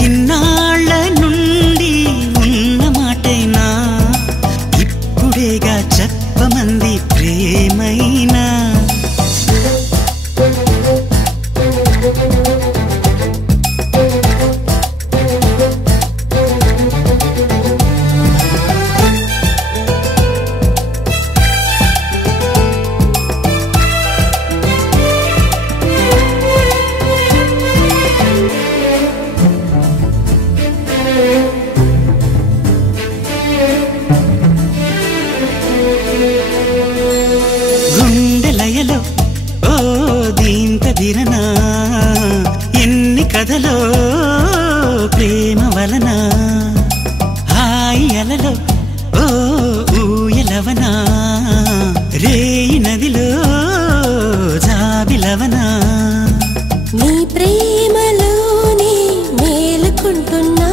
ఇన్నాళ్ళ నుండి ఉన్న మాటైనా ఇప్పుడేగా చెప్పమంది ప్రేమైనా గుండెలయలో ఓ దీంతదిరనా ఎన్ని కథలో ప్రేమ వలన హాయి అలలో ఓ ఊయలవనా రేయి నదిలో జాబిలవనా నీ ప్రేమలోనే మేలుకుంటున్నా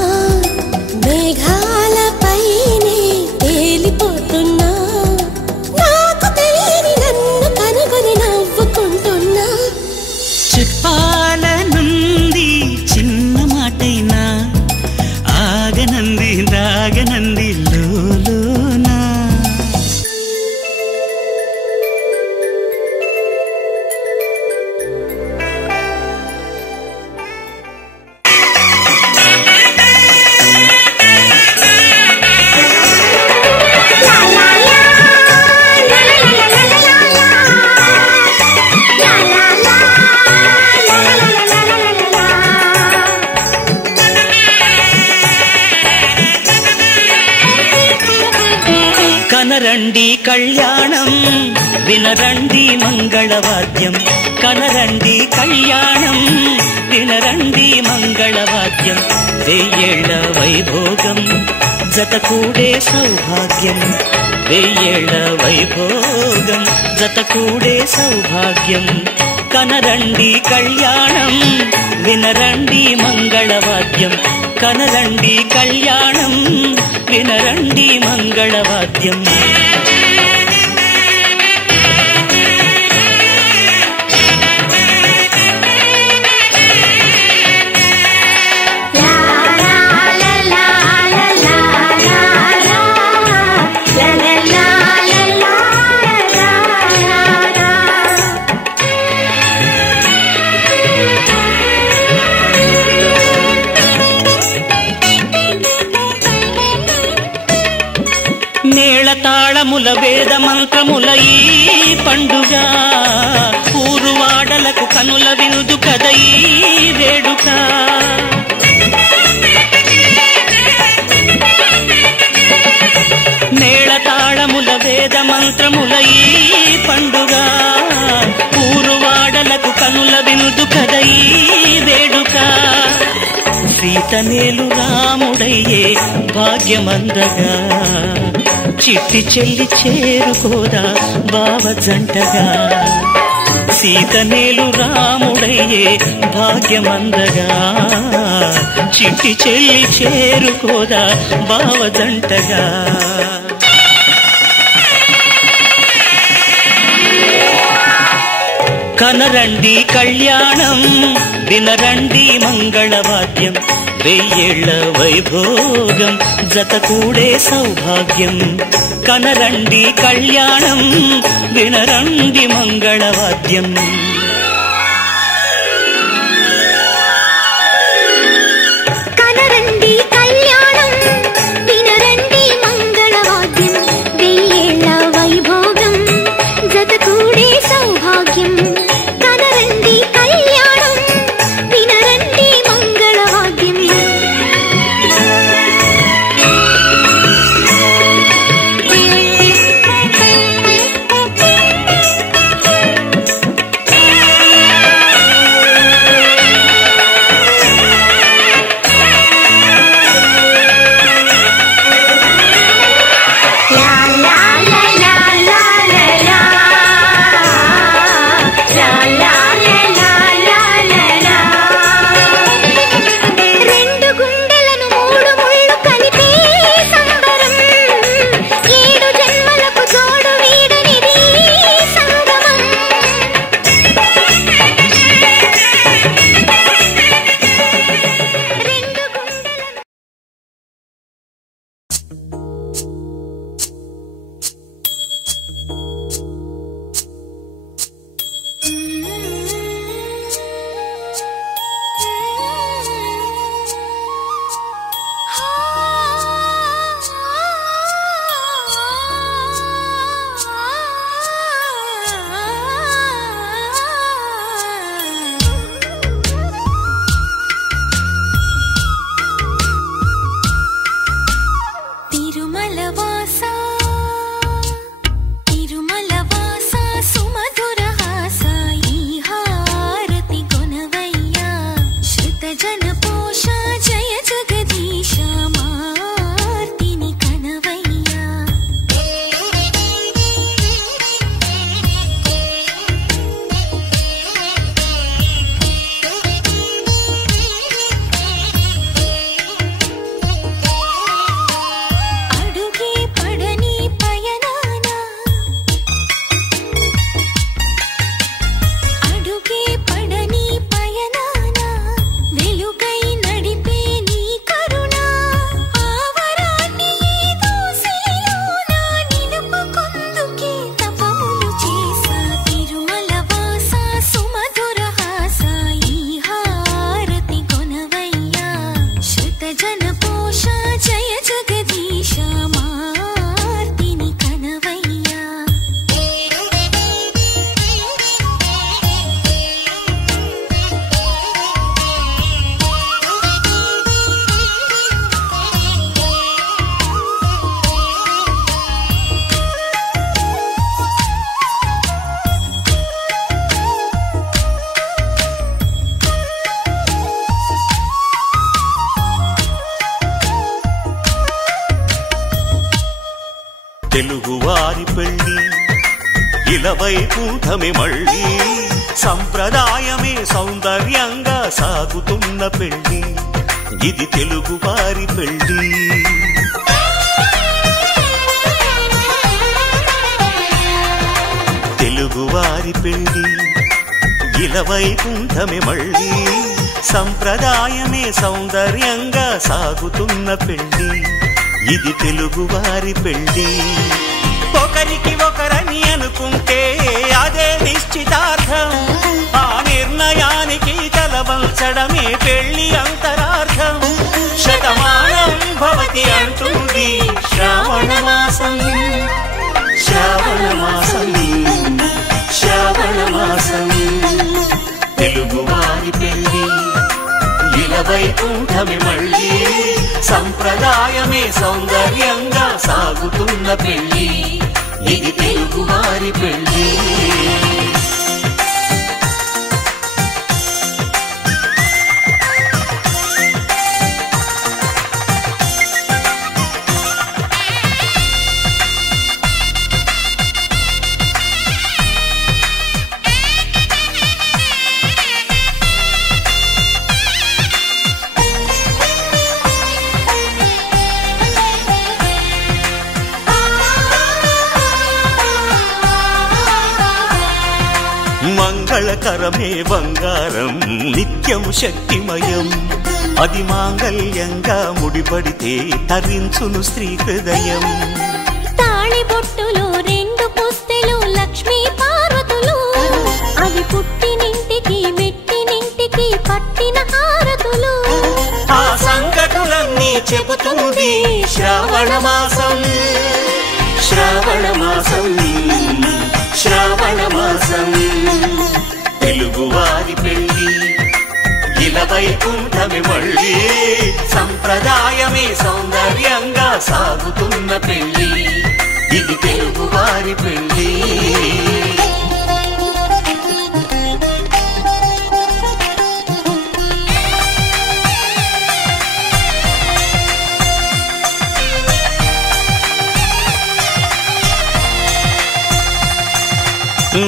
మేఘాలపైనే తేలిపోతున్నా నాకు తెలియని నన్ను కనుగొని నవ్వుకుంటున్నా చెప్పాలనుంది చిన్న మాటైనా ఆగనంది దాగనంది లోలోనా కనరండి కళ్యాణం వినరండి మంగళవాద్యం కనరండి కళ్యాణం వినరండి మంగళవాద్యం వెయ్యేళ్ల వైభోగం జతకూడే సౌభాగ్యం వెయ్యేళ్ల వైభోగం జతకూడే సౌభాగ్యం కనరండి కళ్యాణం వినరండి మంగళవాద్యం కనరండి కళ్యాణం వినరండి మంగళవాద్యం మేళతాళముల వేద మంత్రముల ఈ పండుగ ఊరువాడలకు కనుల విందు కద ఈ వేడుక మేళతాళముల వేద మంత్రముల ఈ పండుగ ఊరువాడలకు కనుల వినుదు కద ఈ వేడుక సీతనేలు రాముడయ్యే భాగ్యమందగా చిట్టి చెల్లి చేరుకోదా బావ జంటగా సీతనేలు రాముడయ్యే భాగ్యమందగా చిట్టి చెల్లి చేరుకోదా బావ జంటగా కనరండి కళ్యాణం వినరండి మంగళవాద్యం వెయ్యేళ్ల వైభోగం జత కూడే సౌభాగ్యం కనరండి కళ్యాణం వినరండి మంగళవాద్యం కనరండి కళ్యాణం వినరండి మంగళవాద్యం వెయ్యేళ్ల వైభోగం జత కూడే సౌభాగ్యం కనరండి కళ్యాణం వినరండి మంగళవాద్యం తెలుగువారి పెళ్లి ఇలవైకుంఠమే మళ్ళీ సంప్రదాయమే సౌందర్యంగా సాగుతున్న పెళ్లి ఇది తెలుగువారి పెళ్లి తెలుగువారి పెళ్లి ఇలవైకుంఠమే మళ్ళీ సంప్రదాయమే సౌందర్యంగా సాగుతున్న పెళ్లి ఇది తెలుగువారి పెళ్లి ఒకరికి ఒకరని అనుకుంటే అదే నిశ్చితార్థం ఆ నిర్ణయానికి తలవంచడమే పెళ్లి అంతరార్థం శతమానం భవతి అంటుంది శ్రావణ మాసం శ్రావణ మాసం శ్రావణ మాసం తెలుగువారి పెళ్లి ఇలవైకుంఠమే మళ్ళీ సంప్రదాయమే సౌందర్యంగా సాగుతున్న పెళ్లి ఇది తెలుగువారి పెళ్ళి. మంగళకరమే బంగారం నిత్యం శక్తిమయం, అది మాంగళ్యంగా ముడిపడితే తరించును స్త్రీ హృదయం. తాళిబొట్టులో 2 పుస్తెలు లక్ష్మీ పార్వతులు, అవి పుట్టినింటికి మెట్టినింటికి పట్టిన హారతులు. ఆ సంఘటనలన్నీ చెబుతుంది శ్రావణ మాసం, శ్రావణ మాసం, శ్రావణ మాసం. తెలుగువారి పెళ్ళి ఇలా వైకుంఠమే మళ్ళీ, సంప్రదాయమే సౌందర్యంగా సాగుతున్న పెళ్ళి, ఇది తెలుగువారి పెళ్ళి.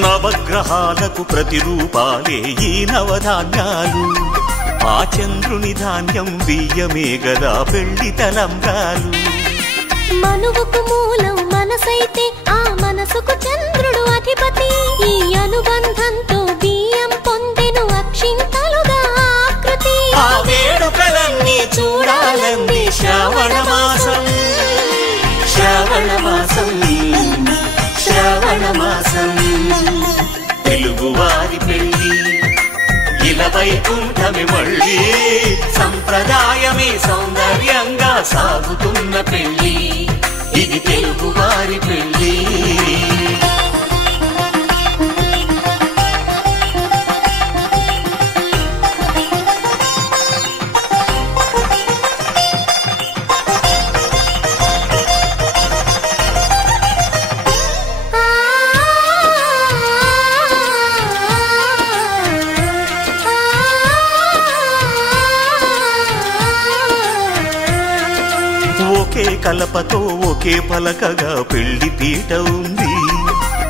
నవగ్రహాలకు ప్రతిరూపాలే ఈ నవధాన్యాలు, ఆ చంద్రుని ధాన్యం బియ్యమే గదా పెళ్లి తలంబ్రాలు. మనువుకు మూలం మనసైతే ఆ మనసుకు చంద్రుడు అధిపతి, ఈ అనుబంధంతో బియ్యం పొందెను అక్షింతలుగా ఆకృతి. ఆ వేడుకలన్నీ చూడాలంది శ్రావణ మాసం, శ్రావణ మాసం, శ్రావణ మాసం. తెలుగువారి పెళ్ళి ఇలా వైకుంఠమే మళ్ళీ, సంప్రదాయమే సౌందర్యంగా సాగుతున్న పెళ్ళి, ఇది తెలుగువారి పెళ్ళి. ఒకే కలపతో ఒకే పలకగా పెళ్లి పీట ఉంది,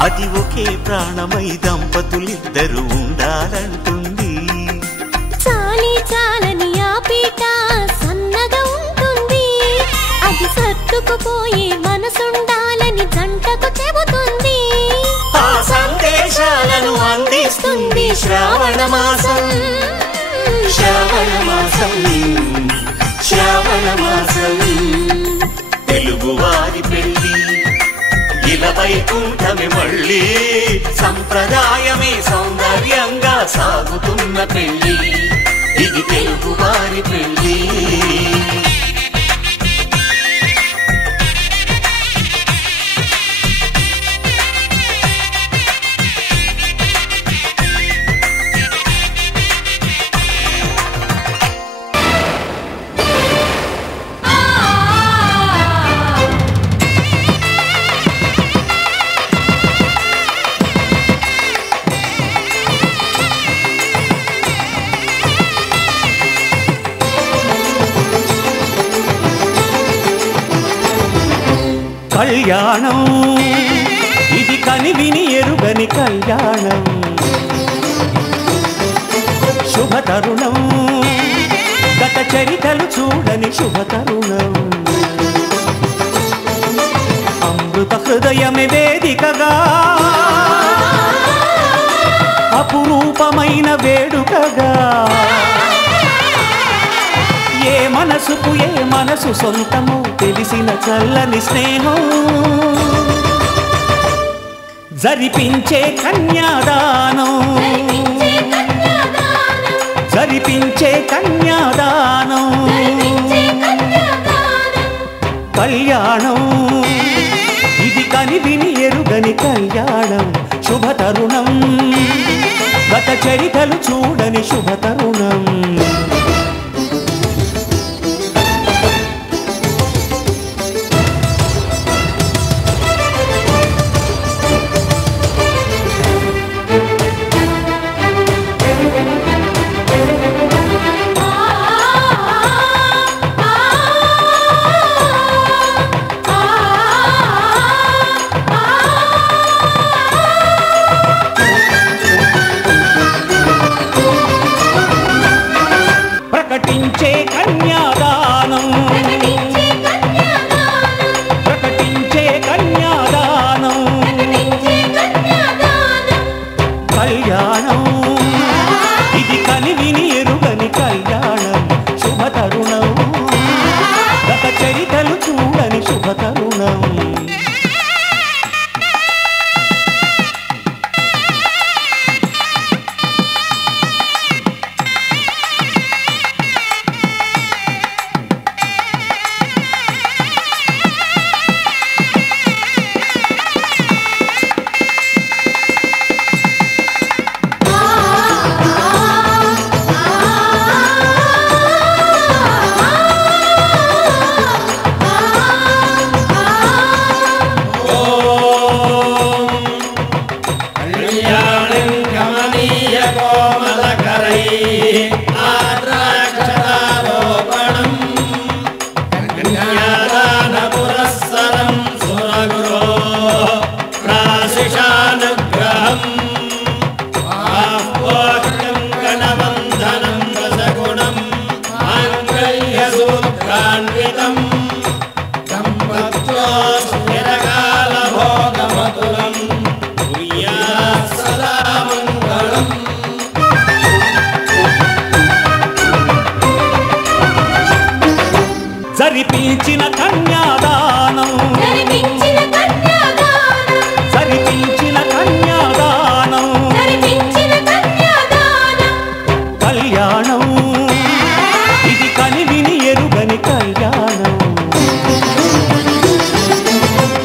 అది ఒకే ప్రాణమై దంపతులిద్దరు ఉండాలంటుంది. చాలి చాలని ఆ పీట సన్నగా ఉంటుంది, అది సర్దుకుపోయే మనసుండాలని జంటకు చెబుతుంది. ఆ సందేశాలను అందిస్తుంది శ్రావణ మాసం, శ్రావణ మాసం, శ్రావణ మాసం. తెలుగువారి పెళ్ళి ఇలా వైకుంఠమే మళ్ళీ, సంప్రదాయమే సౌందర్యంగా సాగుతున్న పెళ్ళి, ఇది తెలుగువారి పెళ్ళి. కళ్యాణం ఇది కనివిని ఎరుగని కళ్యాణం, శుభతరుణం గత చరితలు చూడని శుభతరుణం. అమృత హృదయమే వేదికగా అపురూపమైన వేడుకగా, ఏ మనసుకు ఏ మనసు సొంతమో తెలిసిన చల్లని స్నేహం, జరిపించే కన్యాదానం, జరిపించే కన్యాదానం. కళ్యాణం ఇది కనివిని ఎరుగని కళ్యాణం, శుభతరుణం గత చరితలు చూడని శుభతరుణం. కళ్యాణం ఇది కనివిని ఎరుగని కళ్యాణం శుభ తరుణం గత చరితలు చూడని శుభ తరుణం జరిపించిన కన్యాదానం జరిపించిన కన్యాదానం కళ్యాణం ఇది కనివిని ఎరుగని కళ్యాణం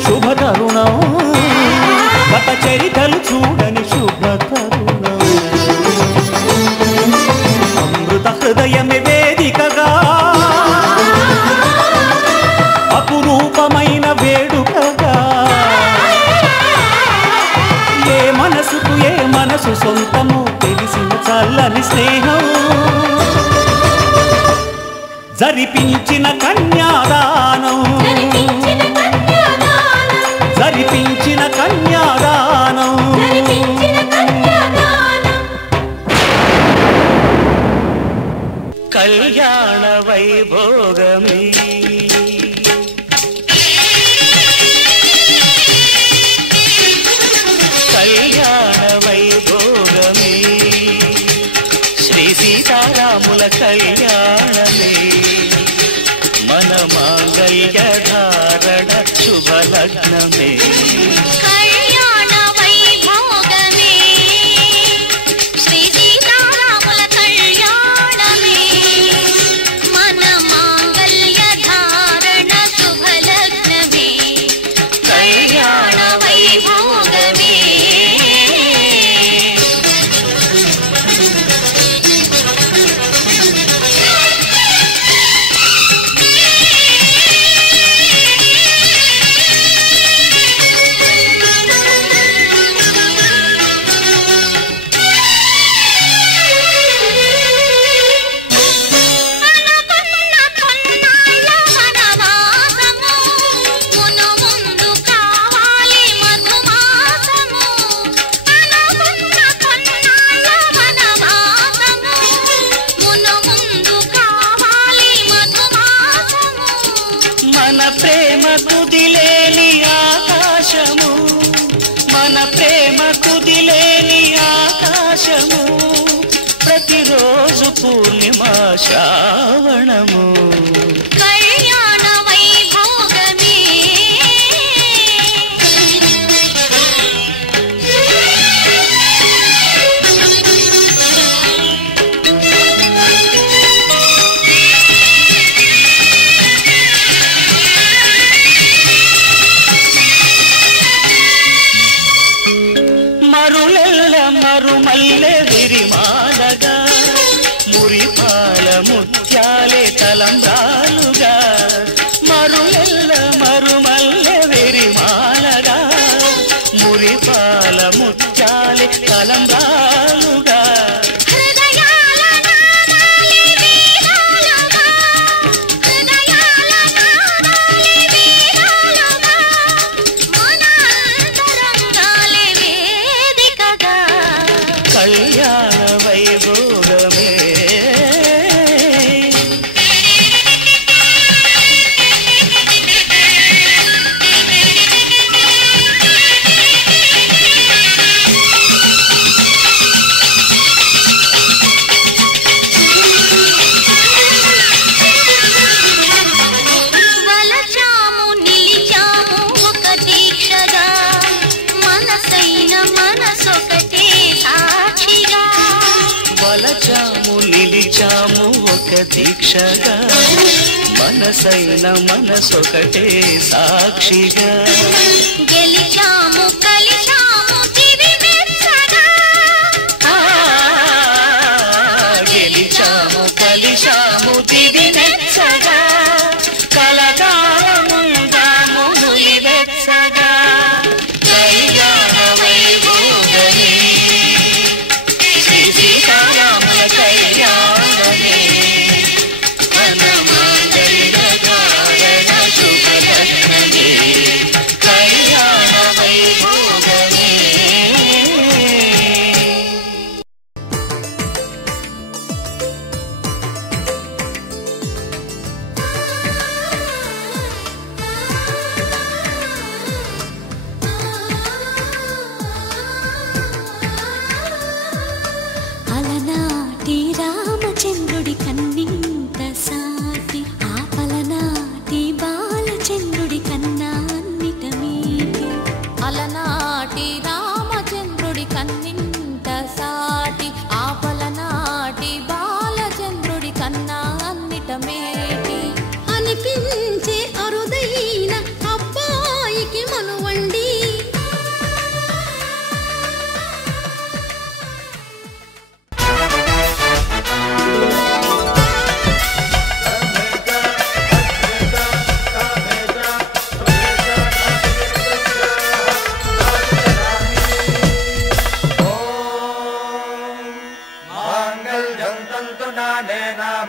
శుభ తరుణం గత చరితలు చూడని శుభ తరుణం అమృత హృదయమే వేదికగా అపురూపమైన వేడుకగా ఏ మనసు సొంతము తెలిసిన చల్లని స్నేహం జరిపించిన కన్యాదానం జరిపించిన కన్యాదానం కళ్యాణ వైభోగమే కళ్యాణ వైభోగమే శ్రీ సీతారాముల కళ్యాణమే మన మాంగళ్య ధారణ శుభలగ్నమే కళ్యాణ వైభోగమే శ్రీ సీతారాముల కళ్యాణమే మన మాంగళ్య ధారణ శుభలగ్నమే కళ్యాణ వైభోగమే మన ప్రేమ కుదిలేని ఆకాశము మన ప్రేమ కుదిలేని ఆకాశము ప్రతిరోజు పూర్ణిమ శ్రావణము కళ్యాణ వైభోగమే మరులెల్ల మరుమల్లె విరిమాలగా మురిపాల ముత్యాలే తలంబ్రాలుగా మరులెల్ల మరుమల్లె విరిమాలగా మురిపాల ముత్యాలే తలంబ్రాలుగా హృదయాల నాదాలి వీణాలుగా హృదయాల నాదాలి వీణాలుగా మన అంతరంగాలే వేదికగా కళ్యాణ వైభోగమే దీక్షగా మనసైన మనసొకటే సాక్షిగా గెలిచాము కలిశాము దివి మెచ్చగా గెలిచాము కలిశాము దివి మెచ్చగా కలకాలముందాము నులి వెచ్చగా కళ్యాణ వైభోగమే శ్రీ సీతారాముల కళ్యాణమే వనమాంగళ్య కారణ శుభలగ్నమే కళ్యాణ వైభోగమే అలనాటి రామచంద్రుడి కన్నింత సాటి ఆపలనాటి బాలచంద్రుడి కన్నా అన్నిట మీటి అలనాటి రామచంద్రుడి కన్నింత సాటి ఆపలనాటి బాలచంద్రుడి కన్నా అన్నిట మేటి అనిపించే అరుదైన అబ్బాయికి మనువండి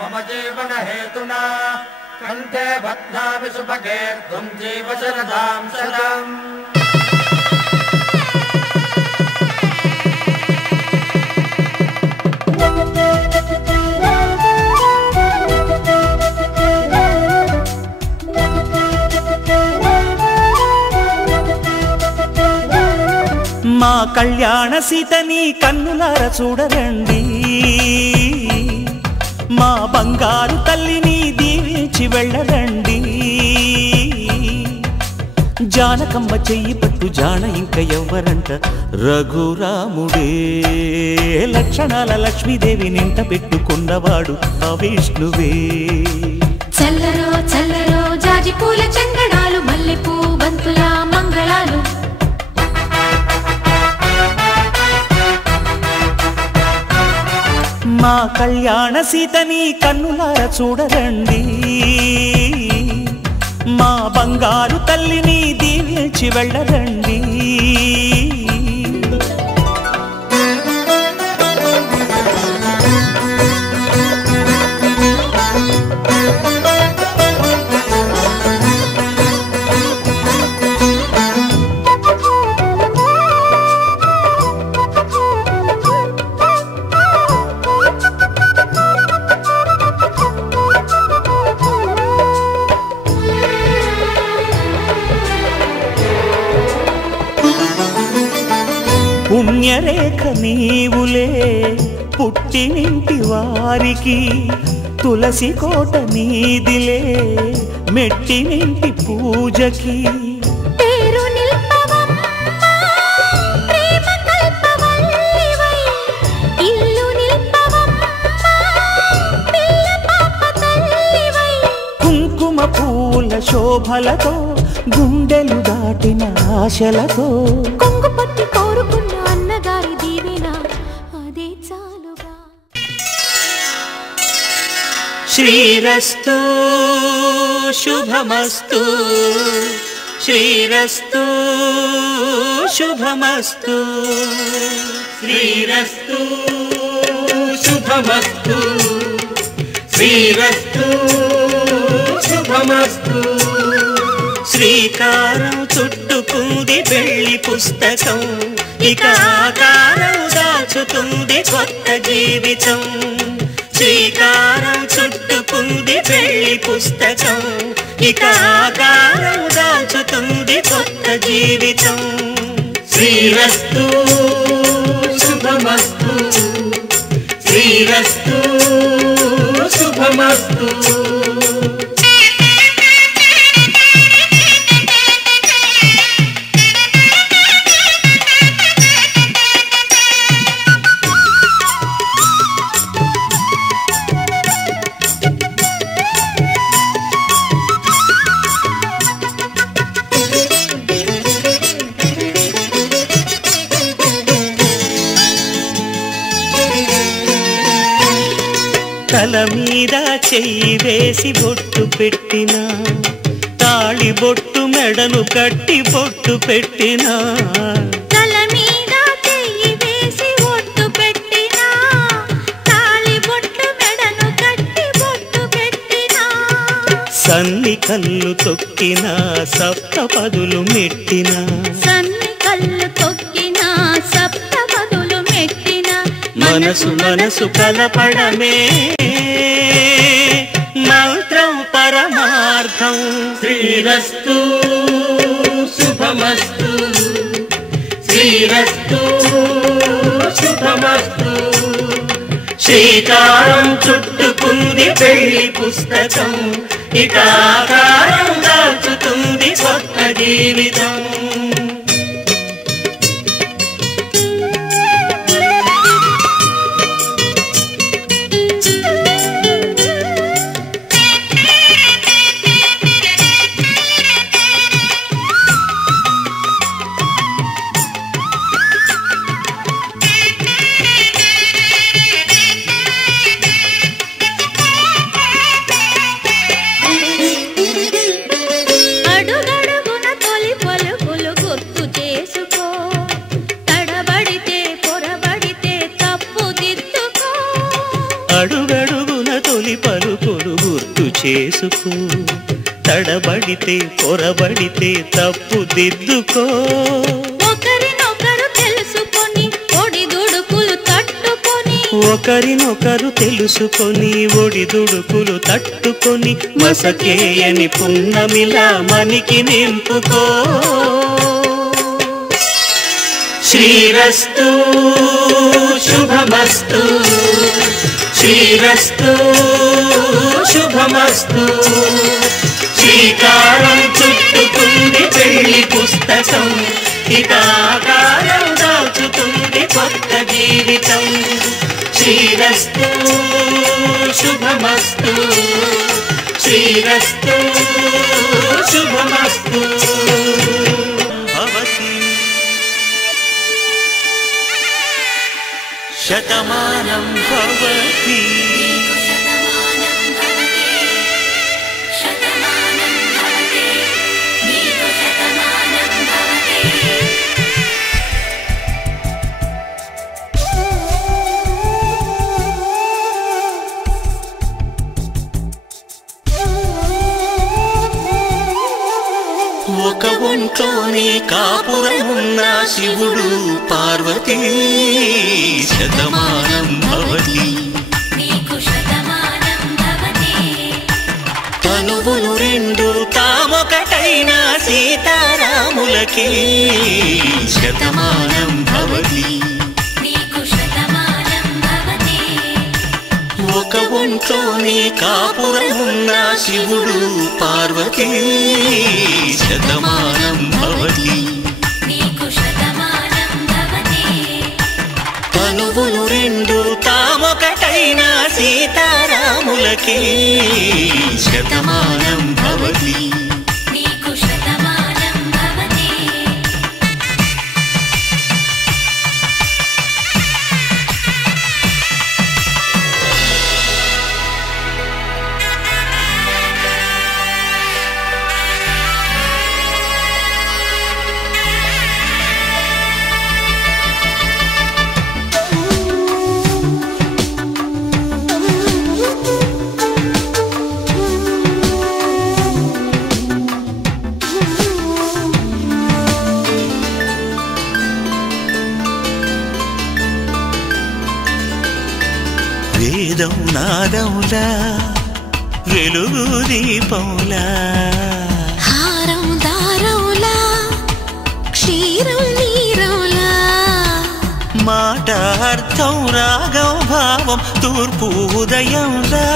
मम जीवन हेतुना कंठे बध्नामि सुभगे त्वं जीव शरदां शरम् మా కళ్యాణ సీతని కన్నులార చూడరండి మా బంగారు తల్లిని దీవించి వెళ్ళరండి జానకమ్మ చెయ్యి పట్టు జాన ఇంక ఎవ్వరంట రఘురాముడే లక్షణాల లక్ష్మీదేవి నింట పెట్టుకున్నవాడు ఆ విష్ణువే చల్లరో చల్లరో జాజి పూల చందనాలు మల్లెపూ బంతుల మంగళాలు మా కళ్యాణ సీతని కన్నులార చూడరండి మా బంగారు తల్లిని దీవించి వెళ్ళరండి పుణ్యరేఖ నీవులే పుట్టినింటి వారికి తులసి కోట నీదిలే మెట్టినింటి పూజకి పేరు నిల్పవమ్మా ప్రేమ కల్పవల్లివై ఇల్లు నిల్పవమ్మా పిల్ల పాప తల్లివై కుంకుమ పూల శోభలతో గుండెలు దాటిన ఆశలతో కొంగు పట్టి కోరుకున్న అన్నగారి దీవెన అదే చాలుగా శ్రీరస్తు శుభమస్తు శ్రీరస్తు శుభమస్తు శ్రీరస్తు శుభమస్తు శ్రీరస్తు శుభమస్తు శ్రీకారం చుట్టుకుంది పెళ్లి పుస్తకం ఇక ఆకారం దాచుతుంది కొత్త జీవితం శ్రీకారం చుట్టుకుంది పెళ్లి పుస్తకం ఇక ఆకారం దాచుతుంది కొత్త జీవితం శ్రీరస్తు శుభమస్తు శ్రీరస్తు శుభమస్తు తల మీద చెయ్యి వేసి బొట్టు పెట్టినా తాళి బొట్టు మెడను కట్టి బొట్టు పెట్టినా తల మీద చెయ్యి వేసి బొట్టు పెట్టినా తాళి బొట్టు మెడను కట్టి బొట్టు పెట్టినా సన్ని కళ్ళు తొక్కినా సప్త పదులు మెట్టినా సన్ని కళ్ళు తొక్కినా సప్త పదులు మెట్టినా మనసు మనసు కలపడమే మంత్రం పరమార్థం శ్రీరస్తు శుభమస్తు శ్రీరస్తు శుభమస్తు శ్రీకారం చుట్టుకుంది పెళ్లి పుస్తకం ఇక ఆకారం దాచుతుంది కొత్త జీవితం అడుగడుగున తొలి పలుకులు గుర్తు చేసుకో తడబడితే పొరబడితే తప్పు దిద్దుకో ఒకరినొకరు తెలుసుకొని ఒడిదుడుకులు తట్టుకొని ఒకరినొకరు తెలుసుకొని ఒడిదుడుకులు తట్టుకొని మసకేయని పున్నమిలా మనికి నింపుకో శ్రీరస్తు శుభమస్తు శ్రీరస్తు శుభమస్తు శ్రీకారం చుట్టుకుంది పెళ్లి పుస్తకం ఇక ఆకారం దాచుతుంది కొత్త జీవితం శ్రీరస్తు శుభమస్తు శ్రీరస్తు శుభమస్తు శతమానం భవతి ఒక ఒంట్లోనే కాపురమున్న శివుడు పార్వతీ శతమానం భవతి తనువులు రెండు తామొకటైన సీతారాములకి శతమానం భవతి ఒక ఒంట్లోనే కాపురమున్న శివుడు పార్వతీ శతమానం భవతి తనువులు రెండు తామొకటైన సీతారాములకి శతమానం భవతి వేదం నాదములా వెలుగు దీపములా హారం దారములా క్షీరం నీరములా మాట అర్థం రాగం భావం తూర్పు ఉదయంలా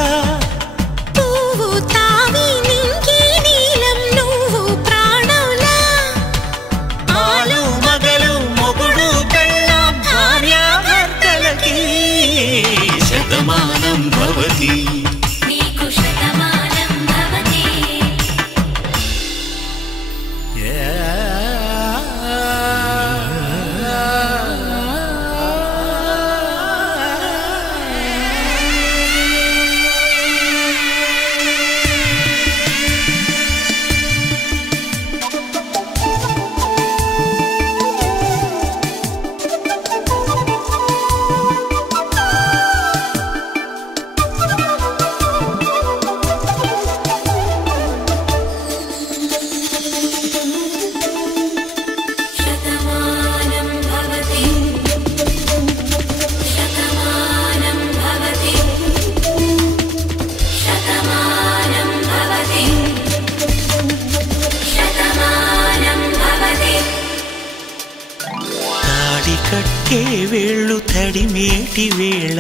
పువ్వు తావి నింగి నీలం నువ్వు ప్రాణంలా ఆలు మగలు మొగుడు పెళ్ళాం భార్యాభర్తలకి శతమానం భవతి తడిమేటి వేళ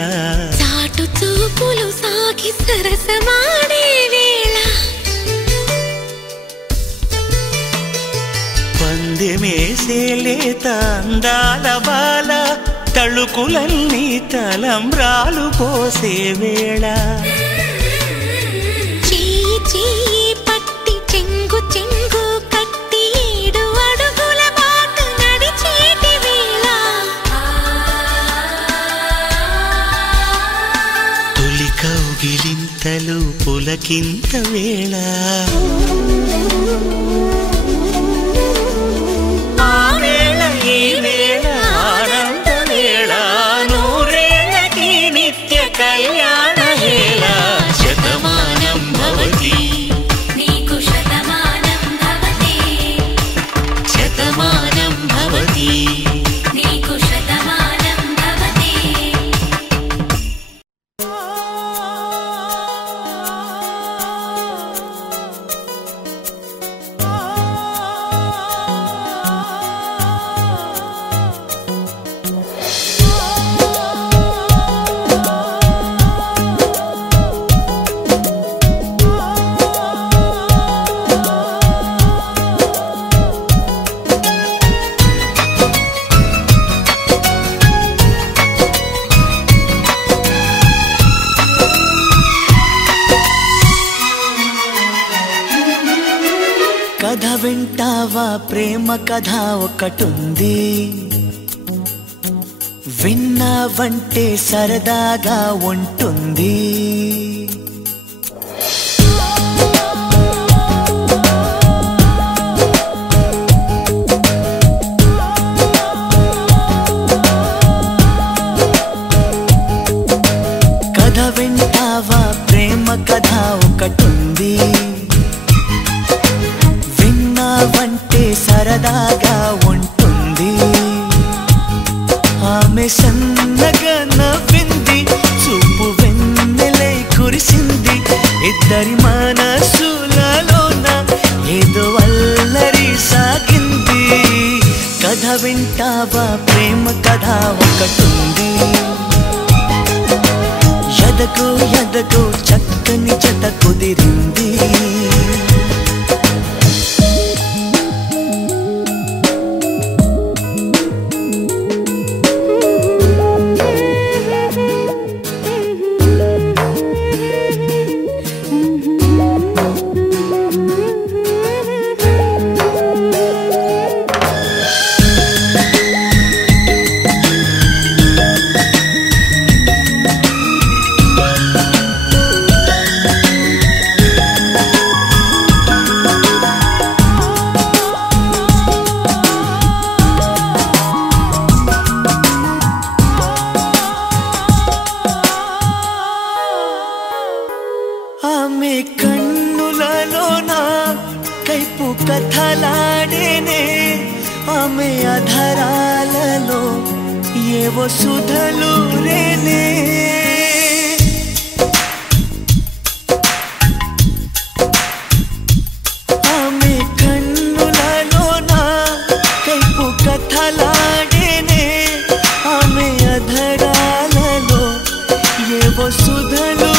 చాటు చూపులు సాగి సరసమాడే వేళ పందెమేసే లేత అందాల బాల తళుకులన్నీ తలంబ్రాలు పోసే వేళ చెయ్యి చెయ్యి పట్టి చెంగు చెంగు కట్టి 7 అడుగుల బాటు నడిచేటి వేళ తొలి కౌగిలింతలు పులకింత వేళ కళ్యాణ హేళ శతమానం భవతి నీకు శతమానం భవతి శతమానం భవతి నీకు శతమానం భవతి కథ వింటావా ప్రేమ కథ ఒకటుంది విన్నావంటే సరదాగా ఉంటుంది కథ వింటావా ప్రేమ కథ ఒకటుంది విన్నావంటే సరదాగా ఉంటుంది ఆమె సన్నగా నవ్వింది చూపు వెన్నెలై కురిసింది ఇద్దరి మనసులలోన ఏదో అల్లరి సాగింది కథ వింటావా ప్రేమ కథ ఒకటుంది ఎదకు ఎదకు చక్కని జత కుదిరింది ఆమె కన్నులలోన కైపు కథలాడేనే ఆమె అధరాలలో ఏవో సుధలు రేనే ఆమె కన్నులలోన కైపు కథలాడేనే ఆమె అధరాలలో ఏవో సుధలు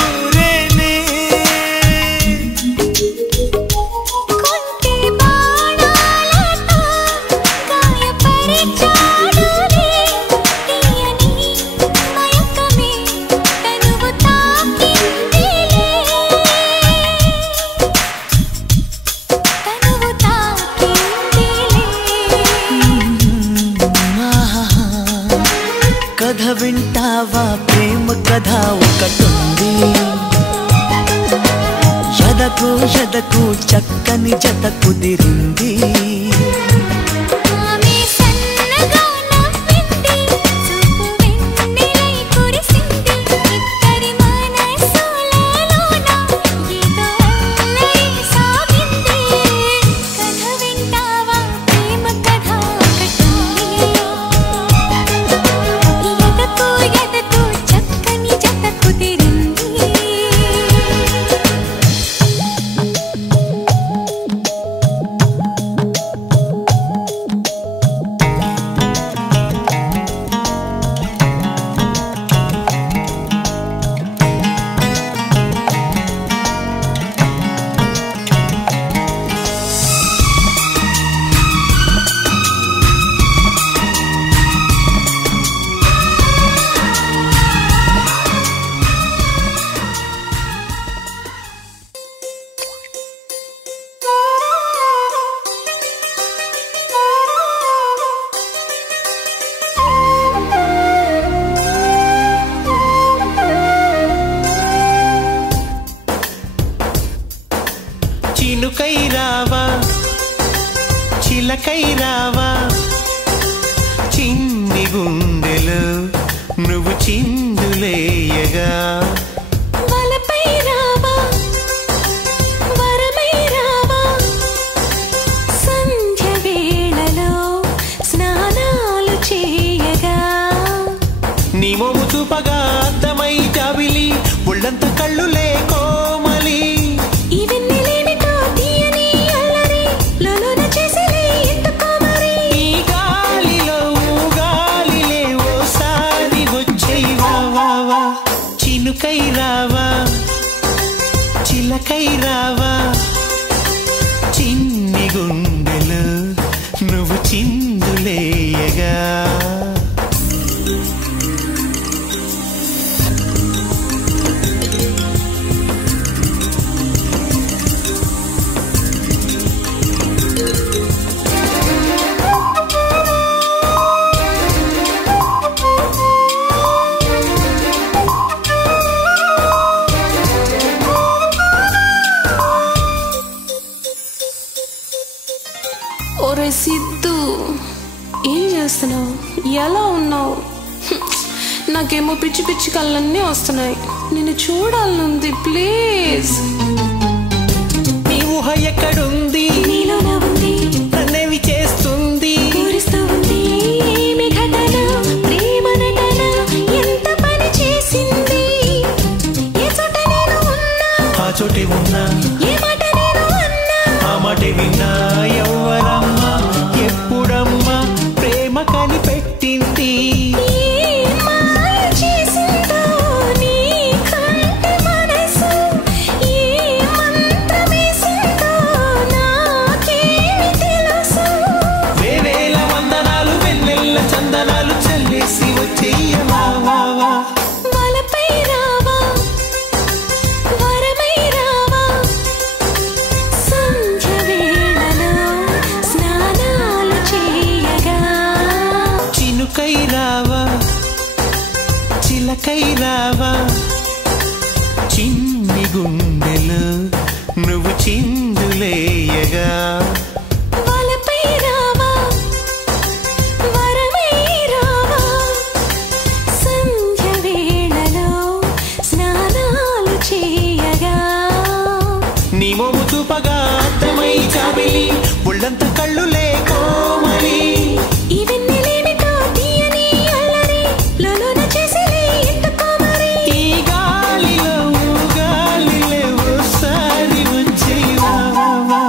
కథ వింటావా ప్రేమ కథ ఒకటుంది ఎదకు ఎదకు చక్కని జత కుదిరింది ఆమె సన్నగా నవ్వింది చూపు వెన్నెలై కురిసింది ఇద్దరి మనసులలోన ఏదో అల్లరి సాగింది కథ వింటావా ప్రేమ కథ ఒకటుంది ఎదకు ఎదకు చక్కని జత కుదిరింది చిందులేయగా వలపై రావా వరమై రావా సంధ్య వేళలో స్నానాలు చేయగా నీ మోము చూపగా అద్దమై జాబిలి ఒళ్ళంత కళ్ళులే కోమలి ఇవన్నీలేమిటో తీయని అల్లరి లోలోన చేసిలే ఎందుకో మరి ఈ గాలిలో ఊగాలిలే ఓసారి వచ్చేయి వా చినుకై రావా చిలకై రావా చిన్ని గుండెలు నువ్వు చిందులేయగా ఒరే సిద్ధు ఏం చేస్తున్నావు ఎలా ఉన్నావు నాకేమో పిచ్చి పిచ్చి కళ్ళన్నీ వస్తున్నాయి నిన్ను చూడాలనుంది ప్లీజ్ నీ ఊహ ఎక్కడుంది నీలోన ఉంది నన్నేవి చేస్తుంది పూరిస్తూ ఉంది ఏమి ఘటన ప్రేమ నటన ఎంత పని చేసింది ఏ చోట నేను ఉన్నా ఆ చోటే ఉన్నా ఏ మాట నేను అన్నా ఆ మాటే విన్నా ఎవ్వరమ్మా ఎప్పుడమ్మా ప్రేమ కనిపెట్టింది ఏ మాయ చేసిందో నీ కంటి మనసు ఏ మంత్రమేసిందో నాకేమి తెలుసు వేవేల వందనాలు వెన్నెల్ల చందనాలు చల్లేసి వచ్చేయమా వా వలపై రావా వరమై రావా సంధ్య వేళలో స్నానాలు చేయగా చినుకై రావా చిలకై రావా చిన్ని గుండెలు నువ్వు చిందులేయగా వలపై రావా వరమై రావా సంధ్య వేళలో స్నానాలు చేయగా నీ మోము చూపగా అద్దమై జాబిలి ఒళ్ళంత కళ్ళులే కోమలి ఇవన్నీలేమిటో తీయని అల్లరి లోలోన చేసిలే ఎందుకో మరి ఈ గాలిలో ఊగాలిలే ఓసారి వచ్చేయి వా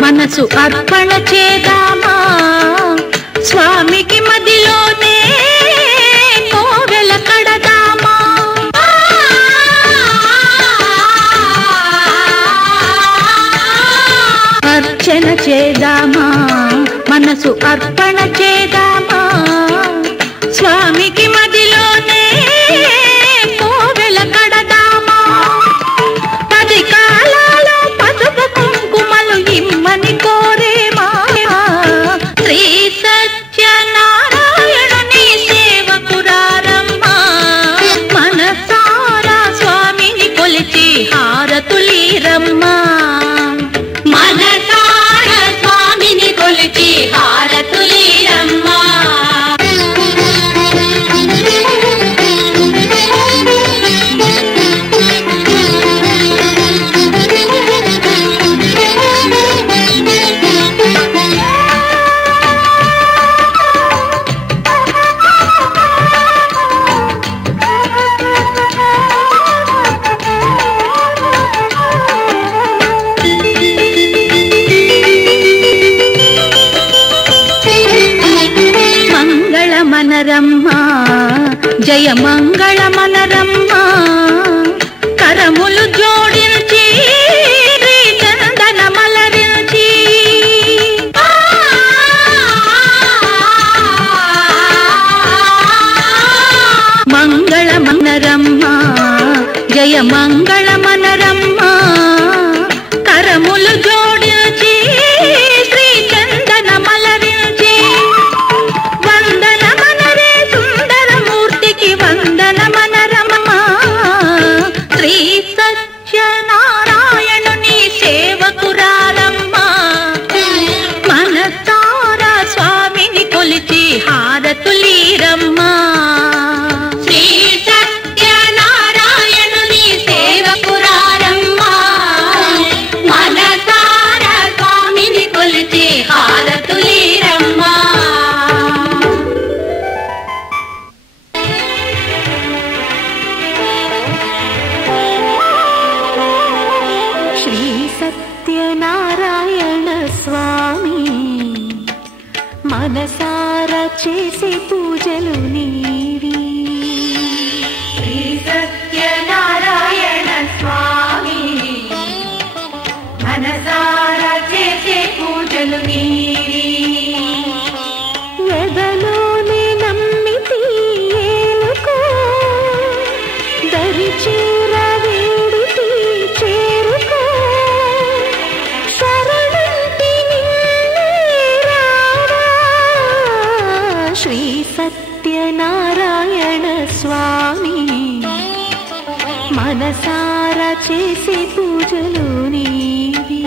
మనసు అర్పణ చేద్దామా స్వామికి మదిలోనే కోవెల కడదామా అర్చన చేద్దామా మనసు అర్పణ చేద్దామా స్వామికి మదిలోనే కోవెల కడదామా పది కాలాలో పసుపు కుంకుమలు ఇమ్మని కోరేమా శ్రీ సత్యనారాయణుని సేవకురారమ్మా మనసారా స్వామిని కొలిచి హారతులీరమ్మా మనసారా స్వామిని కొలిచి హారతులీరమ్మా జయ మంగళ మనరమ్మ కరములు జోడించి శ్రీ చందన మలరించి మంగళ మనరమ్మ జయ మంగళ మనరమ్మ కరములు జోడించి శ్రీ చందన మలరించి వందన మనరే సుందరమూర్తికి వందన మనరమ్మ శ్రీ సత్యనారాయణుని సేవకురారమ్మ మనసారా స్వామిని కొలిచి హారతులీరమ్మ శ్రీ సత్యనారాయణుని సేవకురారమ్మ మనసారా స్వామిని కొలిచి హారతులీరమ్మ శ్రీ సత్యనారాయణ స్వామి మనసారా చేసే పూజలు నీవి శ్రీ సత్యనారాయణ స్వామి మనసారా చేసే పూజలు నీవి ఎదలోనే నమ్మితి ఏలుకో దరి చేర వేడితి చేరుకో శరణంటి నిన్నే రావా శ్రీ సత్యనారాయణ స్వామి మనసారా చేసే పూజలు నీవి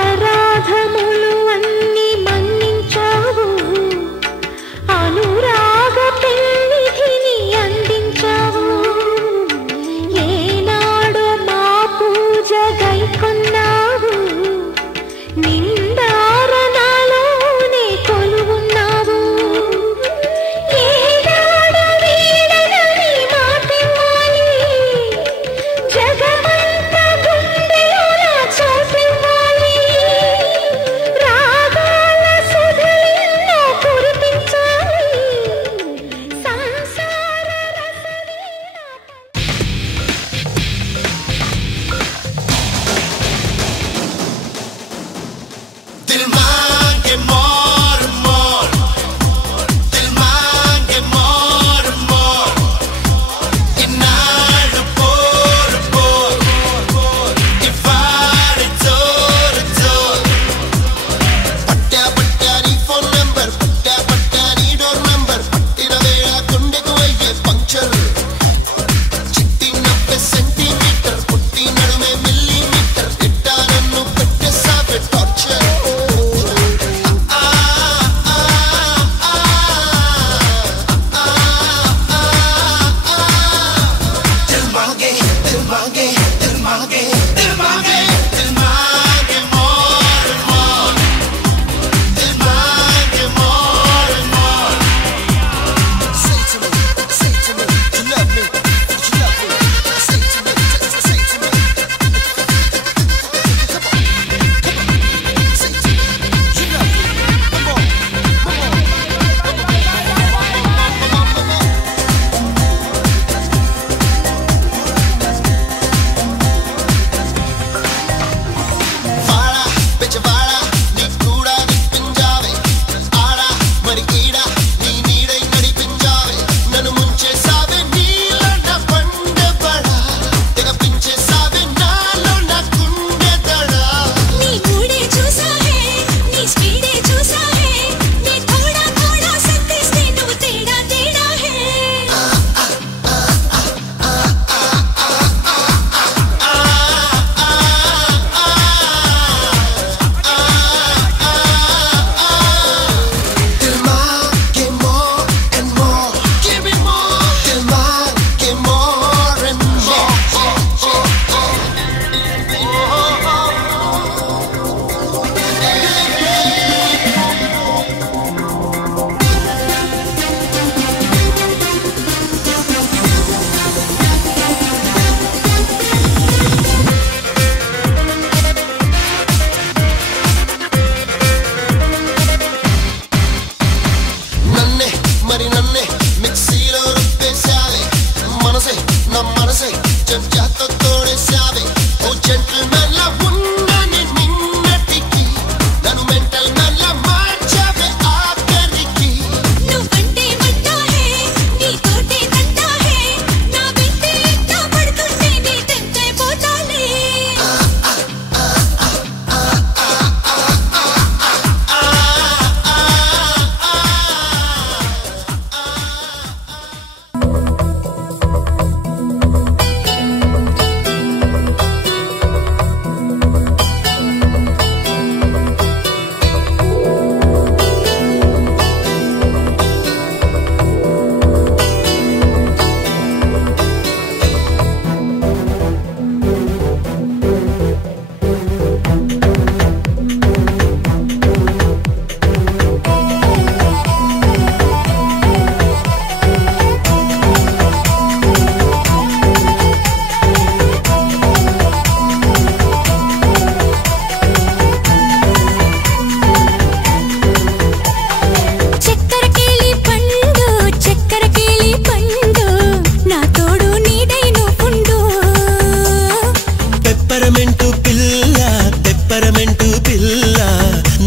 అపరాధములు అన్ని మన్నించావు అనురాగ పెన్నిధిని అందించావు ఏనాడు మా పూజ గైకొన్నావు నిందారణలోనే కొలువున్నావు ఏనాడు వీడనని మాటివ్వాలి జగమంత గుండెలోన చోటివ్వాలి రాగాల సుధలెన్నో కురిపించాలి సంసార రసవీణ दिल मांगे मोर मोर दिल मांगे मोर मोर इन्नाडु पोर पोर इवाडे जोर जोर पट्टा पट्टा नी फोन नंबर पट्टा पट्टा नी डोर नंबर पट्टिन वेळ गुंडेकु अय्ये पंक्चर चिट्टी 90 सेंटीमीटर पुट्टी नडुवे मिलीमीटर इट्टा नन्नु పెట్టేసావే టార్చర్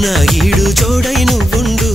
నా ఈడు జోడై నువ్వుండు